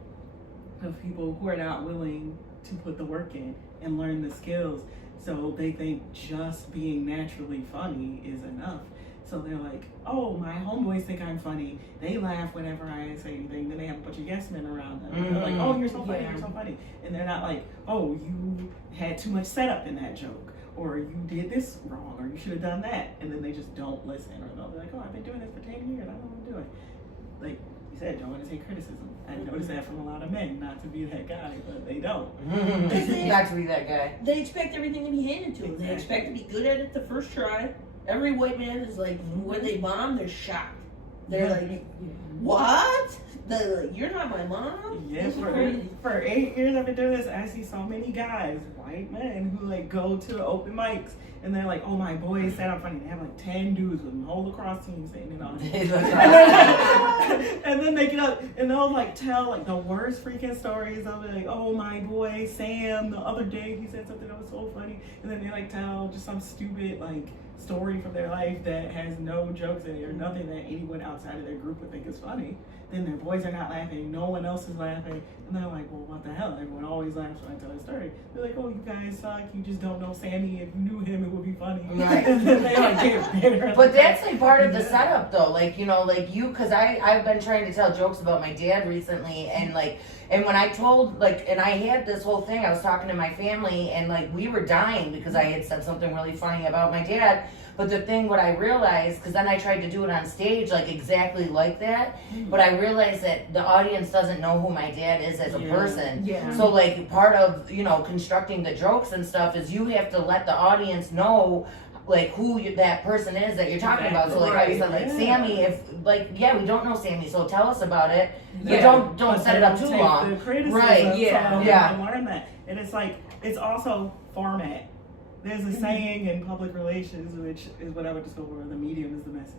of people who are not willing to put the work in and learn the skills. So they think just being naturally funny is enough. So they're like, oh, my homeboys think I'm funny. They laugh whenever I say anything. Then they have a bunch of yes men around them. And they're like, oh, you're so funny, you're so funny. And they're not like, oh, you had too much setup in that joke. Or you did this wrong, or you should have done that. And then they just don't listen. Or they'll be like, oh, I've been doing this for 10 years. I don't know what I'm doing. Like you said, don't want to take criticism. I noticed that from a lot of men, not to be that guy, but they don't. Not to be that guy. They expect everything to be handed to them. They expect to be good at it the first try. Every white man is like, when they bomb, they're shocked. They're like, what? They're like, you're not my mom? Yeah, This is crazy. for 8 years I've been doing this, I see so many guys, white men, who like go to open mics and they're like, oh, my boys said I'm funny. They have like 10 dudes with them, whole lacrosse team saying it on. And then they get up and they'll like tell like the worst freaking stories. They'll be like, oh, my boy Sam, the other day he said something that was so funny. And then they like tell just some stupid like story from their life that has no jokes in it or nothing that anyone outside of their group would think is funny. Then their boys are not laughing, no one else is laughing, and they're like, well, what the hell? Everyone always laughs when I tell a story. They're like, oh, you guys suck, you just don't know Sammy. If you knew him, it would be funny. Right. And then they like get bitter. But that's like part of the setup though, like, you know, like you, cause I've been trying to tell jokes about my dad recently, and like, and when I told, like, and I had this whole thing, I was talking to my family, and like, we were dying because I had said something really funny about my dad. But the thing, what I realized, because then I tried to do it on stage, like exactly like that, but I realized that the audience doesn't know who my dad is as a person. Yeah. So like part of, you know, constructing the jokes and stuff is you have to let the audience know like who that person is that you're talking about. So like I said, like Sammy, if like, yeah, we don't know Sammy, so tell us about it. But don't set it up too long. The criticism, Right. Yeah. Learn that. And it's like, it's also format. There's a saying in public relations, which is what I would just go for, the medium is the message.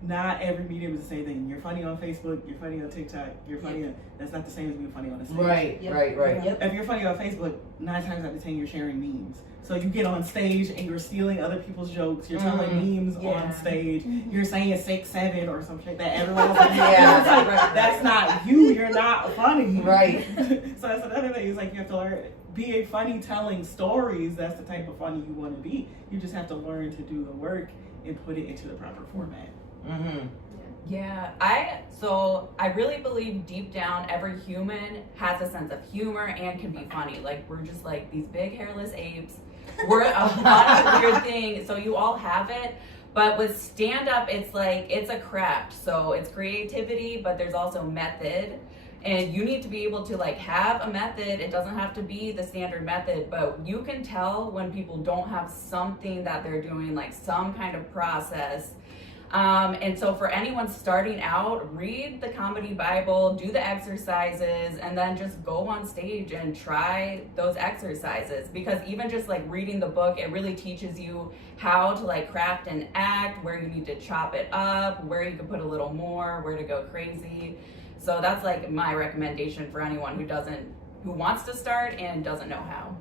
Not every medium is the same thing. You're funny on Facebook, you're funny on TikTok, you're funny on, that's not the same as being funny on a stage. Right. Yep. If you're funny on Facebook, 9 times out of 10 you're sharing memes. So you get on stage and you're stealing other people's jokes, you're telling memes on stage, you're saying 6'7" or some shit that everyone else is like, that's not you, you're not funny. Right. So that's another thing, is like you have to learn, be a funny telling stories, that's the type of funny you want to be. You just have to learn to do the work and put it into the proper format. Yeah, I really believe deep down every human has a sense of humor and can be funny. Like, we're just like these big hairless apes. We're a lot of weird things, so you all have it. But with stand-up, it's like, it's a craft. So it's creativity, but there's also method. And you need to be able to like have a method. It doesn't have to be the standard method, but you can tell when people don't have something that they're doing, like some kind of process. And so for anyone starting out, read the comedy Bible, do the exercises, and then just go on stage and try those exercises. Because even just like reading the book, it really teaches you how to like craft an act, where you need to chop it up, where you can put a little more, where to go crazy. So that's like my recommendation for anyone who wants to start and doesn't know how.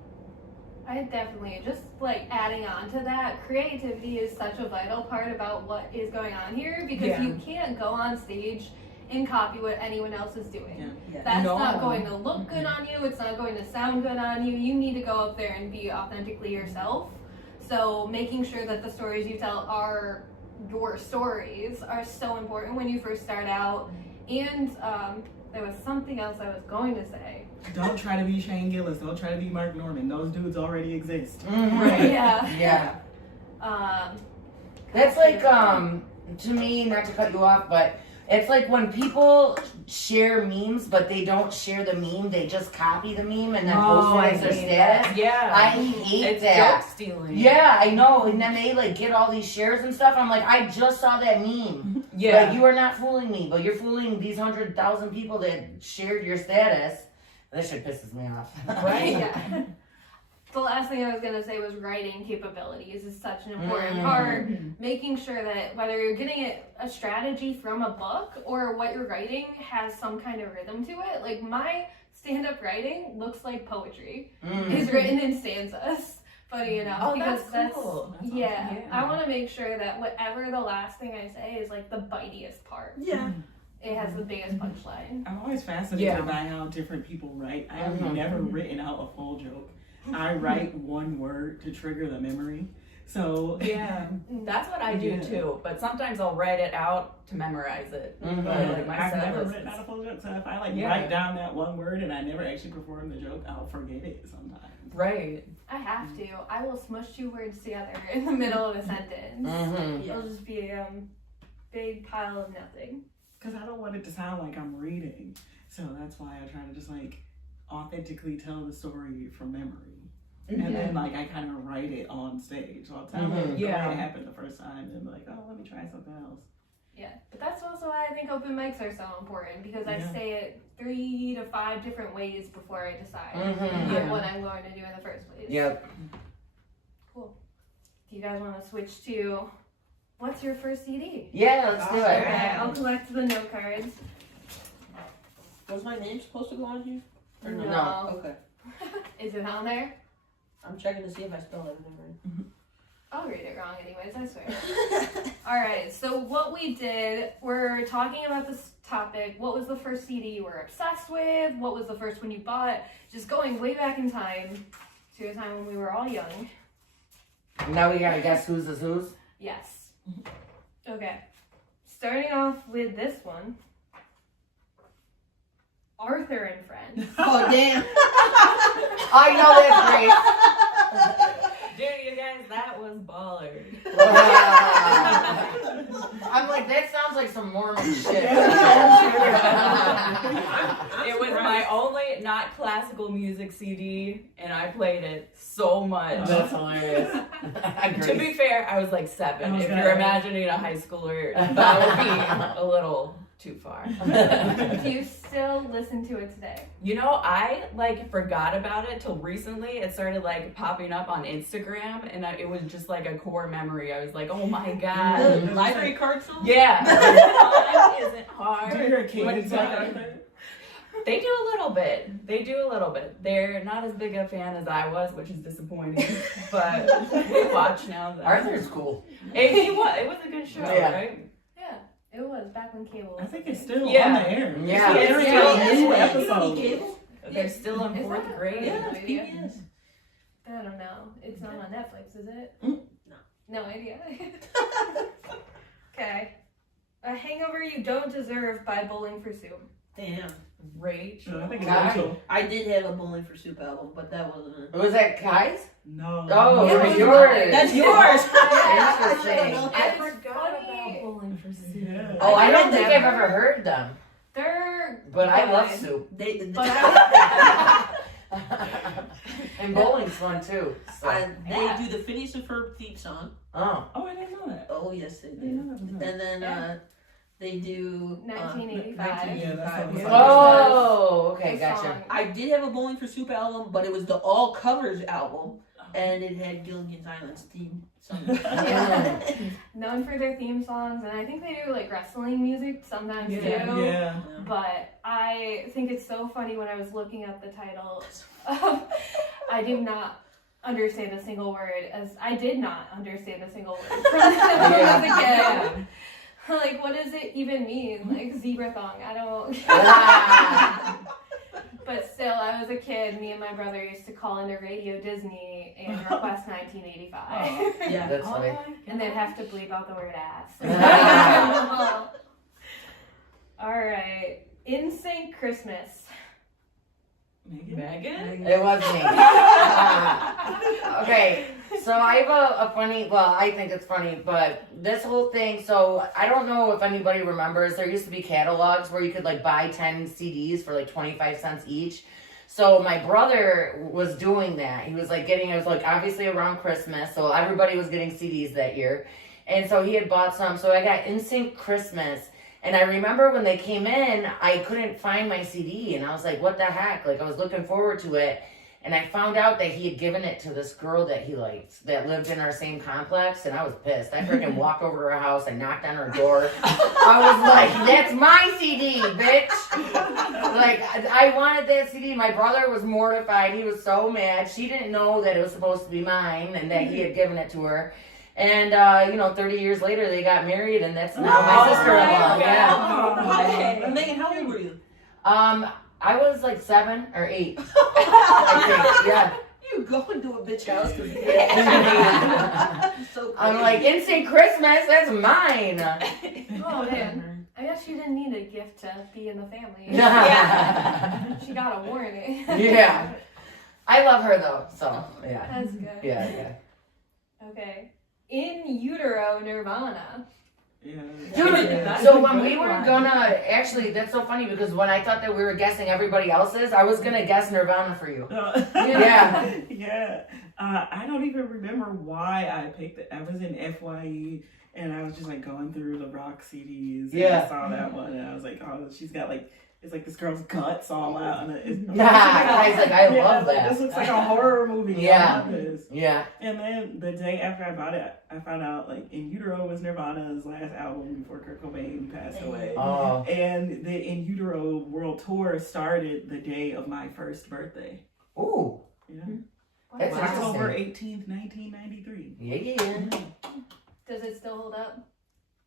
I definitely, just like adding on to that, creativity is such a vital part about what is going on here, because you can't go on stage and copy what anyone else is doing. That's not going to look good on you, it's not going to sound good on you. You need to go up there and be authentically yourself. So making sure that the stories you tell are your stories are so important when you first start out. And there was something else I was going to say. Don't try to be Shane Gillis. Don't try to be Mark Norman. Those dudes already exist. Right. Yeah. That's like, to me, not to cut you off, but it's like when people share memes, but they don't share the meme, they just copy the meme and then post it as their status. Yeah. I hate it's that. Joke stealing. Yeah, I know. And then they like get all these shares and stuff. I'm like, I just saw that meme. Yeah. Like, you are not fooling me, but you're fooling these 100,000 people that shared your status. This shit pisses me off. Right. Yeah. The last thing I was going to say was writing capabilities is such an important part. Making sure that whether you're getting a strategy from a book or what you're writing has some kind of rhythm to it. Like, my stand-up writing looks like poetry. It's written in stanzas. Funny enough. Oh, because that's cool. That's awesome. Yeah. I want to make sure that whatever the last thing I say is like the bitiest part. Yeah. It has the biggest punchline. I'm always fascinated by how different people write. I have never written out a full joke. I write one word to trigger the memory. So yeah, that's what I do too. But sometimes I'll write it out to memorize it. But like I've never written out a full joke. So if I write down that one word and I never actually perform the joke, I'll forget it sometimes. Right. I have to. I will smush two words together in the middle of a sentence. It'll just be a big pile of nothing. Because I don't want it to sound like I'm reading. So that's why I try to just like authentically tell the story from memory. And then like I kind of write it on stage. So I'll tell them the way it happened the first time and like, oh, let me try something else. Yeah, but that's also why I think open mics are so important, because I say it 3 to 5 different ways before I decide on what I'm going to do in the first place. Yep. Cool. Do you guys want to switch to what's your first CD? Yeah, let's do it. Okay, I'll collect the note cards. Was my name supposed to go on here? Or No. Okay. Is it on there? I'm checking to see if I spelled everything right. I'll read it wrong anyways, I swear. Alright, so what we did, we're talking about this topic. What was the first CD you were obsessed with? What was the first one you bought? Just going way back in time to a time when we were all young. Now we gotta guess whose is whose? Yes. Okay. Starting off with this one. Arthur and Friends. Oh, damn. I know that's great. Dude, you guys, that was baller. I'm like, that sounds like some Mormon shit. It was my only not classical music CD, and I played it so much. That's hilarious. To be fair, I was like 7. If you're imagining a high schooler, that would be a little too far. Do you still listen to it today? You know, I like forgot about it till recently. It started like popping up on Instagram, and it was just like a core memory. I was like, oh my god. The library card song? Yeah. Time isn't hard. Do you hear kids like that? They do a little bit. They're not as big a fan as I was, which is disappointing. But we watch now. Though. Arthur's cool. It was a good show, right? Yeah, it was back when cable was. I think it's still on Yeah. the air. Yeah. It's It's still still- new Is episodes. cable? They're still in Is 4th that- grade. Yeah, it's idea. PBS. I don't know. It's not on Netflix, is it? No. No idea. Okay. A Hangover You Don't Deserve by Bowling for Soup. Damn. Rage. No, I think it's Guy. Rachel. I did have a Bowling for Soup album, but that wasn't it. Was that Kai's? No. Oh, Yeah, it was it's yours. mine. That's yours. Interesting. I It's forgot funny. about Bowling for Soup. Yeah. Oh, I don't I've think I've never- ever heard them. They're But I love fine. soup. But I And bowling's fun too. So. They do the Phineas and Ferb theme song. Oh. Oh, I didn't know that. Oh Oh yes, they do. Yeah. And then they do 1985. Yeah, that's what Oh, okay, The gotcha. song. I did have a Bowling for Soup album, but it was the all covers album, and it had Gilligan's Island's theme song. Yeah. Known for their theme songs, and I think they do like wrestling music sometimes too. Yeah. But I think it's so funny when I was looking up the title. I do not understand a single word, as I did not understand a single word from as a kid. Like, what does it even mean? Like, zebra thong. I don't. But still, I was a kid. Me and my brother used to call into Radio Disney and request 1985. Yeah. That's funny. And then have to bleep out the word ass. Alright. NSYNC Christmas. Megan? It was me. Okay, so I have a funny, well, I think it's funny, but this whole thing, so I don't know if anybody remembers, there used to be catalogs where you could like buy 10 CDs for like 25 cents each. So my brother was doing that. He was like getting, it was like obviously around Christmas, so everybody was getting CDs that year. And so he had bought some, so I got NSYNC Christmas. And I remember when they came in, I couldn't find my CD, and I was like, what the heck? Like, I was looking forward to it, and I found out that he had given it to this girl that he liked, that lived in our same complex, and I was pissed. I freaking walked over to her house, I knocked on her door. I was like, that's my CD, bitch! Like, I wanted that CD. My brother was mortified. He was so mad. She didn't know that it was supposed to be mine, and that he had given it to her. And, 30 years later, they got married, and that's now my sister-in-law. Yeah. Megan, how old were you? I was like 7 or 8. I think, yeah. You go into a bitch house. So I'm like, NSYNC Christmas, that's mine. Oh, man. I guess she didn't need a gift to be in the family. Yeah. She got a warning. Yeah. I love her, though, so, yeah. That's good. Yeah. Okay. In utero Nirvana. Yeah. Dude, so when we were gonna, actually, that's so funny because when I thought that we were guessing everybody else's, I was gonna guess Nirvana for you. Yeah. Yeah. I don't even remember why I picked it. I was in FYE and I was just like going through the rock CDs. And Yeah. I saw that one and I was like, oh, she's got like, it's like this girl's guts all out. And it's, I was like, I love like, that. This looks like a horror movie. Yeah. I love this. Yeah. And then the day after I bought it, I found out like In Utero was Nirvana's last album before Kurt Cobain passed away. Oh. And the In Utero World Tour started the day of my first birthday. Ooh. Yeah. That's October interesting. 18th, 1993. Yeah. Does it still hold up?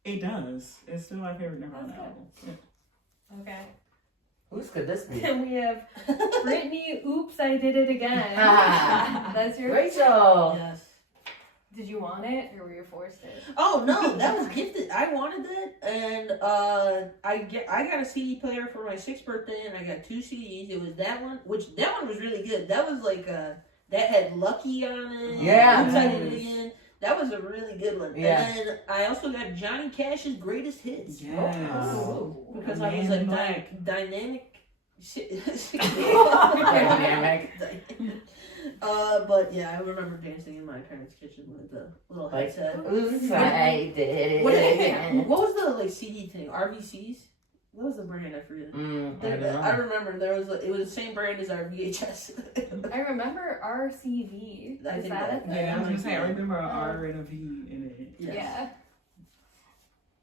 It does. It's still my favorite Nirvana That's good. album. Yeah. Okay. Whose could this be? Then we have Brittany, Oops, I Did It Again. That's your... Rachel. Yes. Did you want it, or were you forced it? Oh no, that was gifted. I wanted that, and I got a CD player for my 6th birthday, and I got 2 CDs. It was that one, which that one was really good. That was like that had Lucky on it. Yeah. Oops, I Did It Again. That was a really good one. Yeah. And then I also got Johnny Cash's Greatest Hits. Yes. Oh. Because Man I was like in Black. dynamic. Dynamic. But yeah, I remember dancing in my parents' kitchen with the little Like, headset. oops, I did What, it. what was the like CD thing? RVCs? What was the brand? I forget. I don't know. I remember there was it was the same brand as our VHS. I remember RCV. I Is think that that- a thing? Yeah, I was gonna say, I remember an R and a V in it. Yes. Yeah.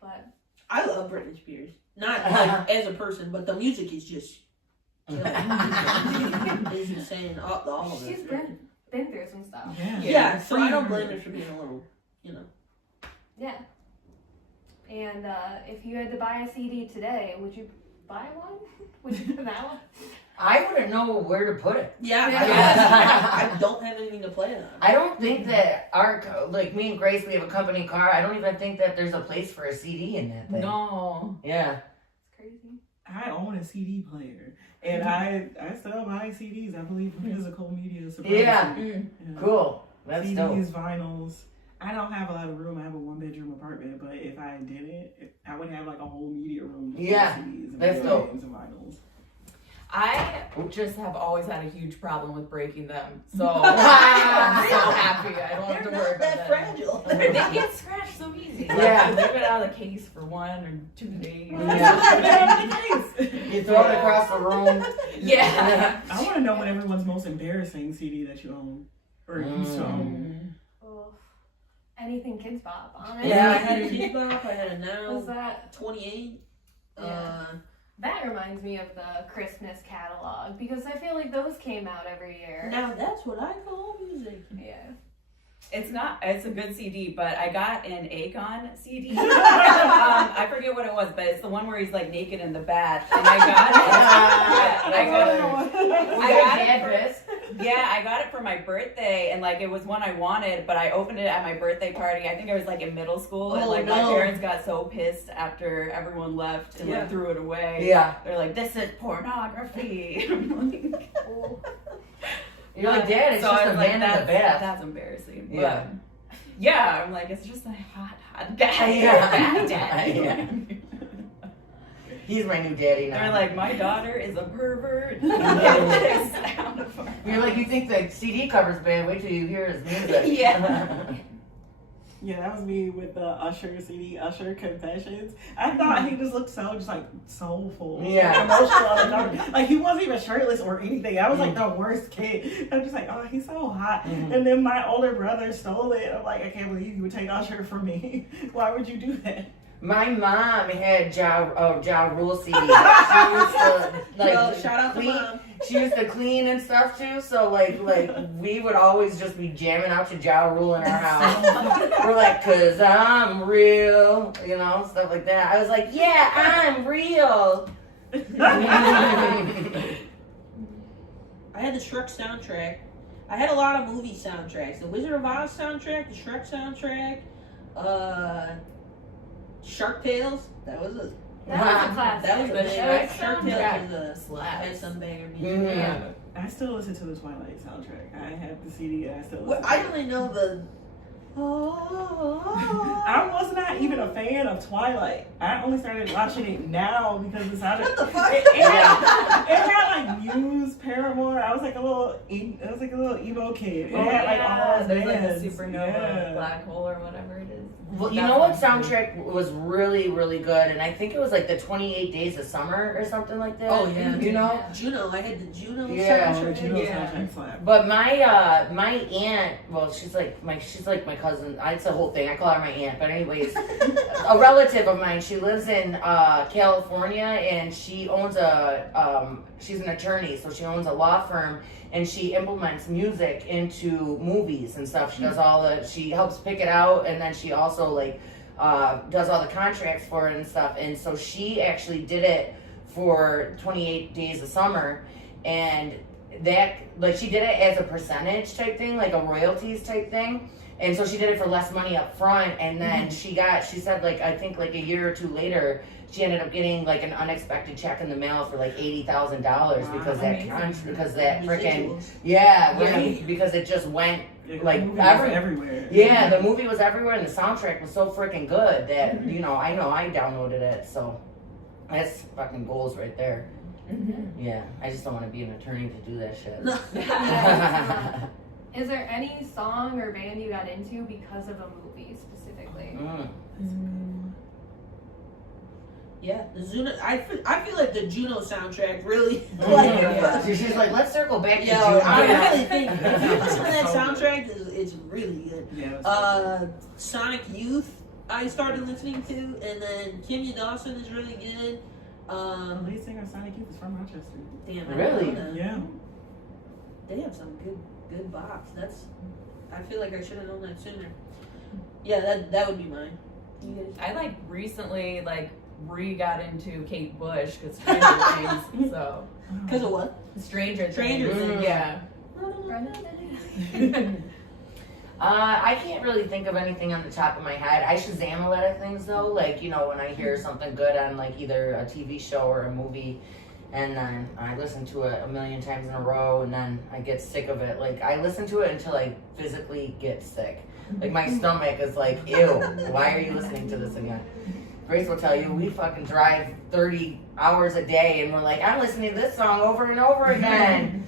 But I love Britney Spears. Not like as a person, but the music is just it's insane. All of she's it. been through some stuff. Yeah. Yeah, so I don't blame her for being a little, Yeah. And if you had to buy a CD today, would you buy one? Would you put that one? I wouldn't know where to put it. Yeah, Yeah. I don't have anything to play on. I don't think that like me and Grace, we have a company car. I don't even think that there's a place for a CD in that thing. No. Yeah. It's crazy. I own a CD player, and I still buy CDs. I believe physical media is supremacy. Yeah. Yeah. Cool. That's CDs, dope. vinyls. I don't have a lot of room. I have a 1-bedroom apartment, but if I did it, I would have like a whole media room. Full Yeah, of CDs and that's video dope. games and vinyls. I just have always had a huge problem with breaking them. So I'm so happy. I don't have to worry about that. fragile. They get scratched so easy. Like, Yeah. you leave it out of the case for 1 or 2 days. You throw it across the room. Yeah. I want to know what everyone's most embarrassing CD that you own or used to own. Oh, anything Kids Bop, honestly. Yeah, I had a Kids Bop, I had a Was Now that 28. Yeah. That reminds me of the Christmas catalog because I feel like those came out every year. Now that's what I call music. Yeah. It's a good CD, but I got an Akon CD. I forget what it was, but it's the one where he's like naked in the bath. And I got it. I got it for my birthday, and like it was one I wanted, but I opened it at my birthday party. I think I was like in middle school, and like my parents got so pissed after everyone left and like threw it away. Yeah. They're like, "This is pornography." I'm like, You're like, Dad, it's just a man in the bath. That's embarrassing. Yeah. But, yeah, I'm like, it's just a hot guy. Yeah. Daddy. Yeah. He's my new daddy now. They're like, my daughter is a pervert. You're like, you think the CD cover's bad, wait till you hear his music. Yeah. Yeah, that was me with the Usher CD, Usher Confessions. I thought he just looked so soulful. Yeah. Emotional on the cover. Like he wasn't even shirtless or anything. I was like the worst kid. I'm just like, oh, he's so hot. Mm-hmm. And then my older brother stole it. I'm like, I can't believe you would take Usher from me. Why would you do that? My mom had Ja Rule CD. She used to like Shout out to clean. Mom. She used to clean and stuff too. So like we would always just be jamming out to Ja Rule in our house. We're like, 'cause I'm real, you know, stuff like that. I was like, yeah, I'm real. I had the Shrek soundtrack. I had a lot of movie soundtracks. The Wizard of Oz soundtrack, the Shrek soundtrack, Shark Tales. That was a classic. That was a The banger. Shrek Shark soundtrack Tales was had some banger music. Mhm. Yeah. I still listen to the Twilight soundtrack. I have the CD and I still Well, listen I to it. only know the. I was not even a fan of Twilight. I only started watching it now because it sounded. What the fuck? It had like Muse, Paramore. I was like a little emo kid. It had like all those there's like bands. the supernova Yeah. black hole or whatever it is. Well, you know what soundtrack was really, really good, and I think it was like the 28 Days of Summer or something like that. Oh, yeah. You know. Juno. I had the Juno Yeah. soundtrack. Juno Yeah. soundtrack slap. But my aunt, well, she's like my cousin. It's a whole thing. I call her my aunt, but anyways, a relative of mine. She lives in California, and she owns she's an attorney, so she owns a law firm, and she implements music into movies and stuff. She does she helps pick it out, and then she also like does all the contracts for it and stuff. And so she actually did it for 28 Days of Summer, and that like she did it as a percentage type thing, like a royalties type thing. And so she did it for less money up front, and then she said like I think like a year or two later she ended up getting like an unexpected check in the mail for like $80,000 because that freaking because it just went like the movie was everywhere. Yeah, the movie was everywhere, and the soundtrack was so freaking good that I downloaded it, so that's fucking goals right there. Mm-hmm. Yeah, I just don't want to be an attorney to do that shit. Is there any song or band you got into because of a movie specifically? Yeah, the Juno. I feel like the Juno soundtrack really. She's like, let's circle back to Yo, Juno. I really think if you listen to that soundtrack, it's really good. Yeah, Sonic Youth, I started listening to, and then Kimya Dawson is really good. the lead singer of Sonic Youth is from Rochester. Damn, Really? Yeah. They have some good bops. I feel like I should have known that sooner. Yeah, that would be mine. You guys? I like recently got into Kate Bush because Stranger Things. So Because of what? Stranger Stranger Things. Things. Yeah. I can't really think of anything on the top of my head. I Shazam a lot of things though, like when I hear something good on like either a TV show or a movie, and then I listen to it a million times in a row, and then I get sick of it. Like I listen to it until I physically get sick. Like my stomach is like, ew, why are you listening to this again? Grace will tell you, we fucking drive 30 hours a day and we're like, I'm listening to this song over and over again.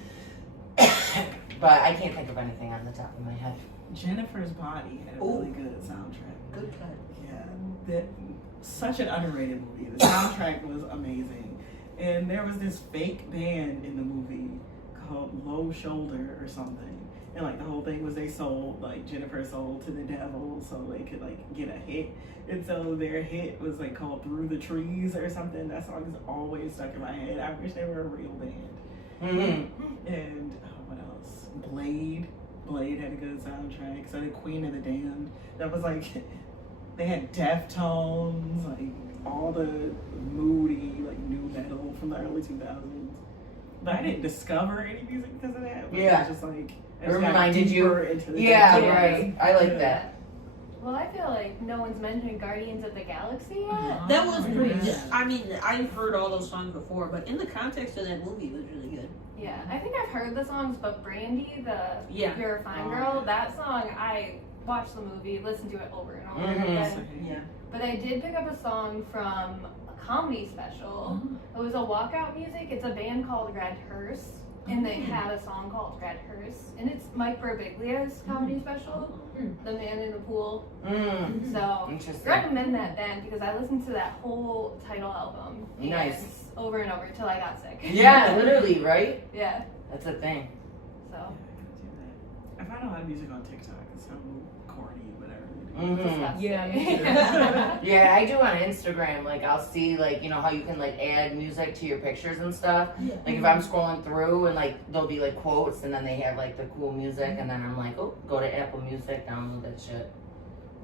But I can't think of anything on the top of my head. Jennifer's Body had a really good soundtrack. Good cut. Yeah, such an underrated movie. The soundtrack was amazing. And there was this fake band in the movie called Low Shoulder or something. And like the whole thing was they sold, like Jennifer sold to the devil so they could like get a hit. And so their hit was like called Through the Trees or something. That song is always stuck in my head. I wish they were a real band. Mm-hmm. And what else? Blade had a good soundtrack. So did Queen of the Damned. That was like, they had Deftones, like all the moody, like new metal from the early 2000s. But I didn't discover any music because of that. Yeah. It was just like, It reminded you. Into the Yeah, details. right. I like that. Well, I feel like no one's mentioned Guardians of the Galaxy yet. That was pretty Yeah. good. I mean, I've heard all those songs before, but in the context of that movie, it was really good. Yeah, I think I've heard the songs, but Brandy, Yeah. You're a Fine Girl, that song, I watched the movie, listened to it over and over Mhm. again. Yeah. But I did pick up a song from a comedy special. It was a walkout music. It's a band called Red Hearse, and they had a song called Red Hearse, and it's Mike Birbiglia's comedy special, The Man in the Pool. Mm. So Interesting. recommend that band because I listened to that whole title album Nice. over and over till I got sick. Yeah, literally, right? Yeah. That's a thing. So I find a lot of music on TikTok. It's so corny, whatever. Mm-hmm. Yeah, Yeah, I do on Instagram. Like, I'll see, like, you know, how you can, like, add music to your pictures and stuff. Like, if I'm scrolling through and, like, there'll be, like, quotes and then they have, like, the cool music. And then I'm like, oh, go to Apple Music, download that shit.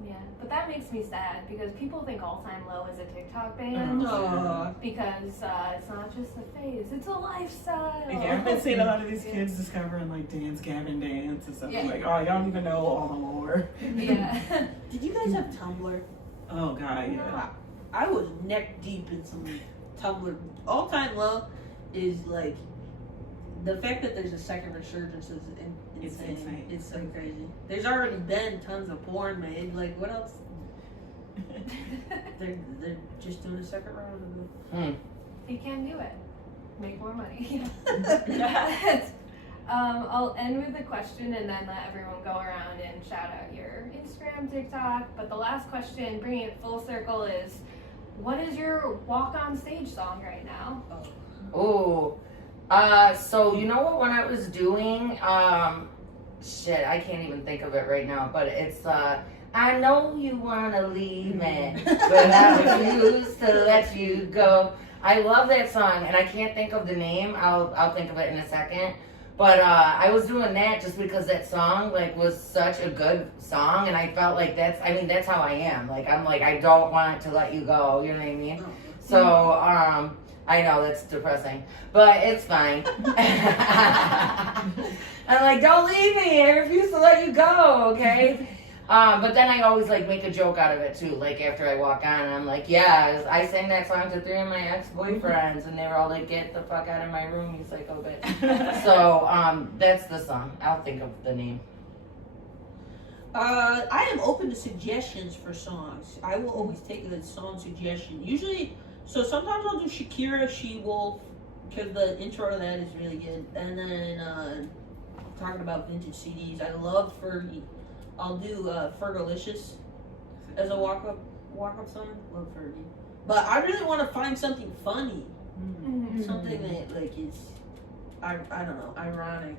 yeah, but that makes me sad because people think All Time Low is a TikTok band because it's not just a phase; it's a lifestyle. Yeah, I've been seeing a lot of these kids discovering like Dance Gavin Dance and stuff. Yeah. Like, oh, y'all don't even know all the lore. Yeah. Did you guys have Tumblr? Oh god, yeah. I was neck deep in some Tumblr. All Time Low is like the fact that there's a second resurgence is It's insane. It's so crazy. There's already been tons of porn made. Like what else? They're just doing a second round of it. You can do it. Make more money. I'll end with a question and then let everyone go around and shout out your Instagram, TikTok. But the last question, bringing it full circle, is what is your walk on stage song right now? Oh. So you know what one I was doing? Shit, I can't even think of it right now, but it's I know you wanna leave me, but I refuse to let you go. I love that song and I can't think of the name. I'll think of it in a second. But I was doing that just because that song like was such a good song and I felt like that's how I am. Like I'm like I don't want to let you go, you know what I mean? So I know that's depressing, but it's fine. I'm like, don't leave me. I refuse to let you go. Okay. But then I always like make a joke out of it too. Like after I walk on, I'm like, yeah, I sang that song to 3 of my ex-boyfriends, and they were all like, get the fuck out of my room, you psycho bitch. So that's the song. I'll think of the name. I am open to suggestions for songs. I will always take a song suggestion. Usually, so sometimes I'll do Shakira, She-Wolf, because the intro to that is really good. And then talking about vintage CDs, I love Fergie. I'll do Fergalicious as a walk-up song. Love Fergie. But I really want to find something funny. Something that like is, I don't know, ironic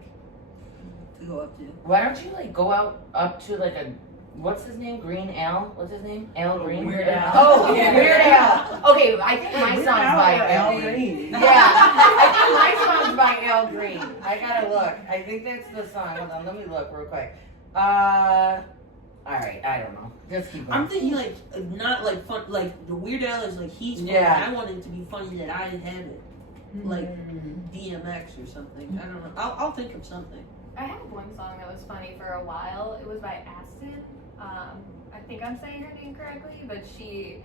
to go up to. Why don't you like go up to like a what's his name? Green Al? What's his name? Al Green? Weird Al. Oh, yeah, Weird Al. Okay, I think my Weird song's Al by or Al Al Green. Green? Yeah, I think my song's by Al Green. I gotta look. I think that's the song. Hold on, let me look real quick. Alright, I don't know. Just keep going. I'm thinking like not like fun. Like the Weird Al is like he's funny. Yeah. I want it to be funny that I have it. Like DMX or something. I don't know. I'll think of something. I had one song that was funny for a while. It was by Aston. I think I'm saying her name correctly, but she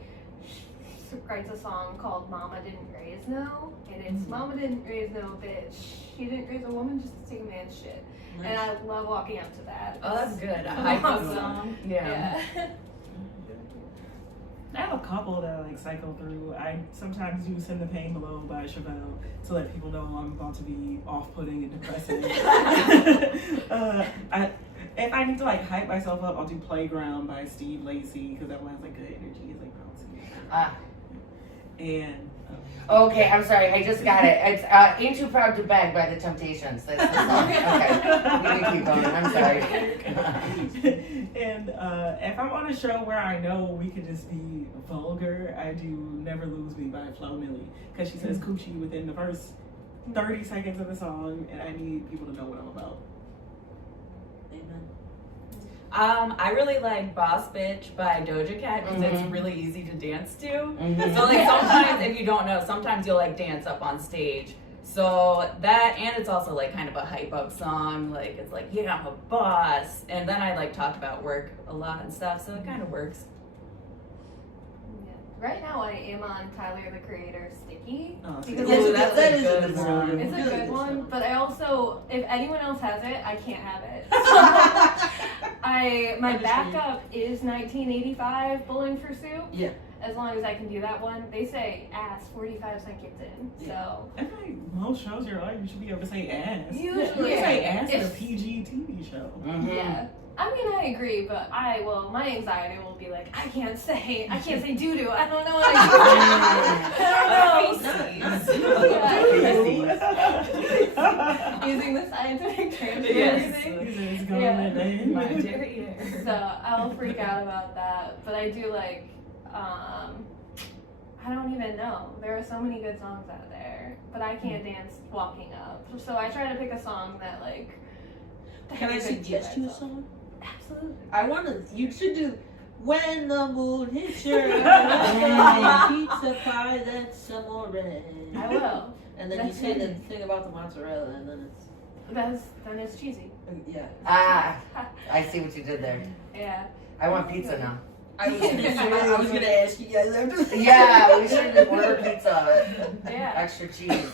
writes a song called Mama Didn't Raise No. And it's Mama didn't raise no bitch. She didn't raise a woman just to take a man's shit. Nice. And I love walking up to that. Oh, that's good. A Awesome. hype song. Yeah. I have a couple that I like cycle through. I sometimes do Send the Pain Below by Chevelle to let people know I'm about to be off-putting and depressing. If I need to like hype myself up, I'll do Playground by Steve Lacy because that one has like good energy. It's like bouncy. And Okay, I'm sorry. I just got it. It's Ain't Too Proud to Beg by The Temptations. That's the song. Okay. We can keep going. I'm sorry. And if I'm on a show where I know we could just be vulgar, I do Never Lose Me by Flo Milli. Because she says coochie within the first 30 seconds of the song, and I need people to know what I'm about. I really like Boss Bitch by Doja Cat because it's really easy to dance to. Mhm. So like sometimes, if you don't know, sometimes you'll like dance up on stage. So that, and it's also like kind of a hype up song. Like it's like, yeah, I'm a boss. And then I like talk about work a lot and stuff, so it kind of works. Yeah. Right now I am on Tyler the Creator's Sticky. Oh, Because so it's that is a good song. It's a good one, but I also, if anyone else has it, I can't have it. My backup is 1985 Bowling for Soup. Yeah. As long as I can do that one. They say ass 45 seconds in. So I feel like most shows you're on, you should be able to say ass. usually You can say ass in a It's- PG TV show. yeah. I mean, I agree, but my anxiety will be like, I can't say doo-doo. I don't know what I do. Using the scientific terms and everything. Yeah. So I'll freak out about that. But I do like, I don't even know. There are so many good songs out there, but I can't dance walking up. So I try to pick a song that like. Can I has a good suggest you a vibe. song? Absolutely. You should do When the Moon Hits Your Eyes, pizza pie that's amore. I will. And then That's you say the it. thing about the mozzarella, and then Then it's cheesy. yeah. I see what you did there. Yeah. I want pizza now. I was gonna ask you guys after. Yeah, we should order pizza. Yeah. Extra cheese.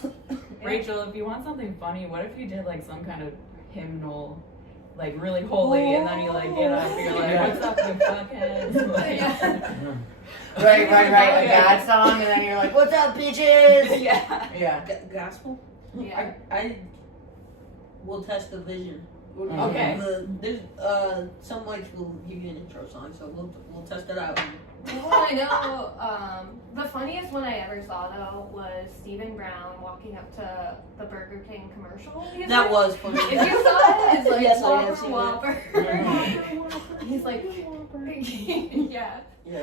Rachel, if you want something funny, what if you did like some kind of hymnal, like really holy, and then you like get up and you're like, what's up, you fuckheads? Like, Right. A God song, and then you're like, "What's up, bitches?" yeah. Yeah. Gospel. Yeah. I will test the vision. Okay. There's some mics will give you an intro song, so we'll test it out. Well, I know. The funniest one I ever saw though was Stephen Brown walking up to the Burger King commercial. He's That like, was funny. If you saw it, it's like Yes, I have Whopper, seen it. Whopper. He's like, yeah. Yeah.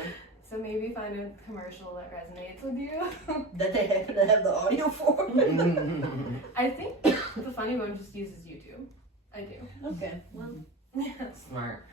So maybe find a commercial that resonates with you. That they happen to have the audio for. I think the funny one just uses YouTube. I do. Okay. Well, Smart.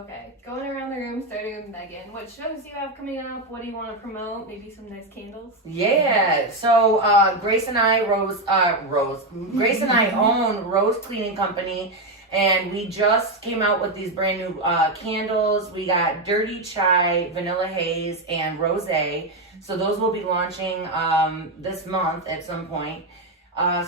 Okay, going around the room, starting with Megan. What shows do you have coming up? What do you want to promote? Maybe some nice candles? Yeah. So Grace and I, Grace and I own Rose Cleaning Company, and we just came out with these brand new candles. We got Dirty Chai, Vanilla Haze, and Rosé. So those will be launching this month at some point.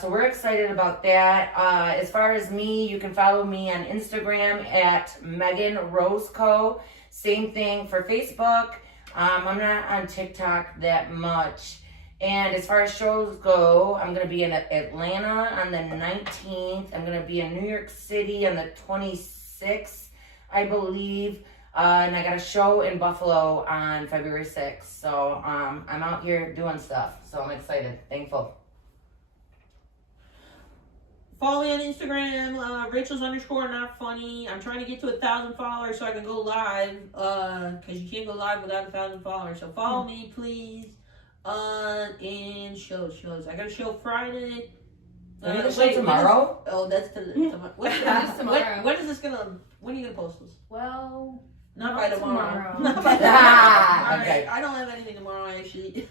So we're excited about that. As far as me, you can follow me on Instagram at Meghan Rose Co. Same thing for Facebook. I'm not on TikTok that much. And as far as shows go, I'm going to be in Atlanta on the 19th. I'm going to be in New York City on the 26th, I believe. And I got a show in Buffalo on February 6th. So I'm out here doing stuff. So I'm excited. Thankful. follow me on Instagram, Rachel's _not funny. I'm trying to get to 1,000 followers so I can go live. Cause you can't go live without 1,000 followers. So follow me, please. And shows. I got a show Friday. Are you the show tomorrow? That's tomorrow. That's tomorrow. When are you gonna post this? Well, Not by tomorrow. tomorrow. Not by tomorrow. Okay. I don't have anything tomorrow actually.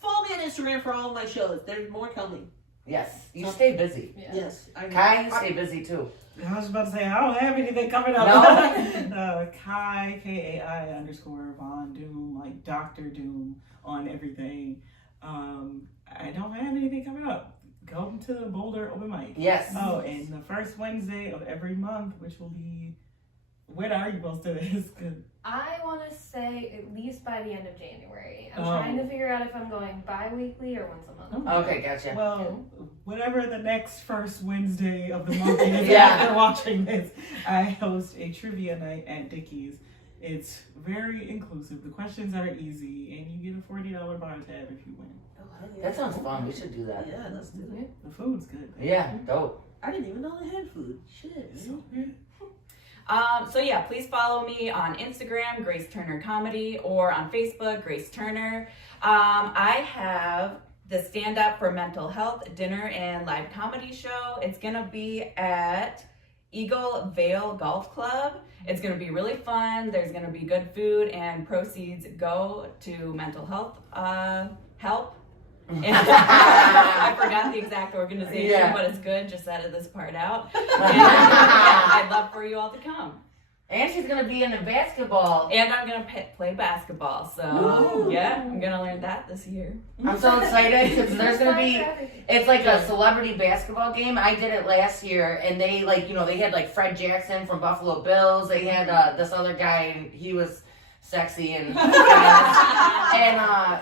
Follow me on Instagram for all of my shows. There's more coming. Yes, you stay busy. Yeah. Yes. Kai, you stay busy too. I was about to say, I don't have anything coming up. No? Kai, Kai _VonDoom, like Dr. Doom on everything. I don't have anything coming up. Go to the Boulder open mic. Yes. Oh, and the first Wednesday of every month, which will be when are you supposed to this? I want to say at least by the end of January. I'm trying to figure out if I'm going bi-weekly or once a month. Okay, gotcha. Well, whatever the next first Wednesday of the month is Yeah. after watching this, I host a trivia night at Dickie's. It's very inclusive. The questions are easy, and you get a $40 bar tab if you win. That sounds fun. We should do that. Yeah, let's do it. The food's good. Yeah, dope. I didn't even know they had food. Shit. So good. So yeah, please follow me on Instagram, Grace Turner Comedy, or on Facebook, Grace Turner. I have the Stand Up for Mental Health dinner and live comedy show. It's gonna be at Eagle Vale Golf Club. It's gonna be really fun. There's gonna be good food, and proceeds go to mental health help. And I forgot the exact organization, but it's good. Just edit this part out. And I'd love for you all to come. And she's gonna be in the basketball. And I'm gonna play basketball. So yeah, I'm gonna learn that this year. I'm so excited because there's gonna be. It's like a celebrity basketball game. I did it last year, and they they had like Fred Jackson from Buffalo Bills. They had this other guy, and he was sexy and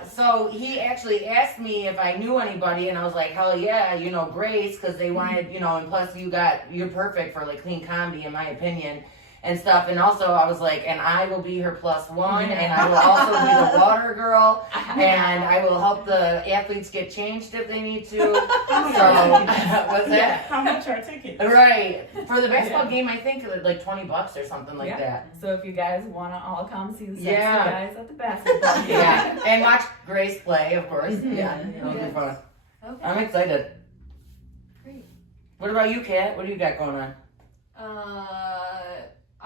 so he actually asked me if I knew anybody, and I was like, hell yeah, Grace, because they wanted, and plus you're perfect for like clean comedy in my opinion and stuff. And also I was like, and I will be her +1, and I will also be the water girl, and I will help the athletes get changed if they need to. So what's that? How much are tickets? Right. For the basketball game, I think like $20 or something like that. So if you guys want to all come see the sexy Yeah. guys at the basketball game. Yeah. And watch Grace play, of course. Yeah. It'll be fun. Okay. I'm excited. Great. What about you, Kat? What do you got going on?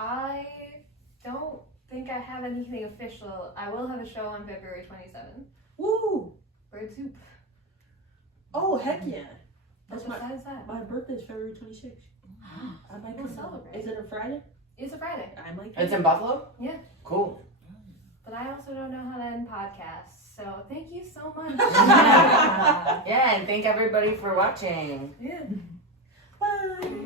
I don't think I have anything official. I will have a show on February 27th. Woo! Bird Soup. Oh, heck yeah. But That's besides that, my birthday's February 26th. I might We'll come. celebrate. Is it a Friday? it's a Friday. I might. It's in Buffalo? Yeah. Cool. But I also don't know how to end podcasts. So thank you so much. Yeah, and thank everybody for watching. Yeah. Bye.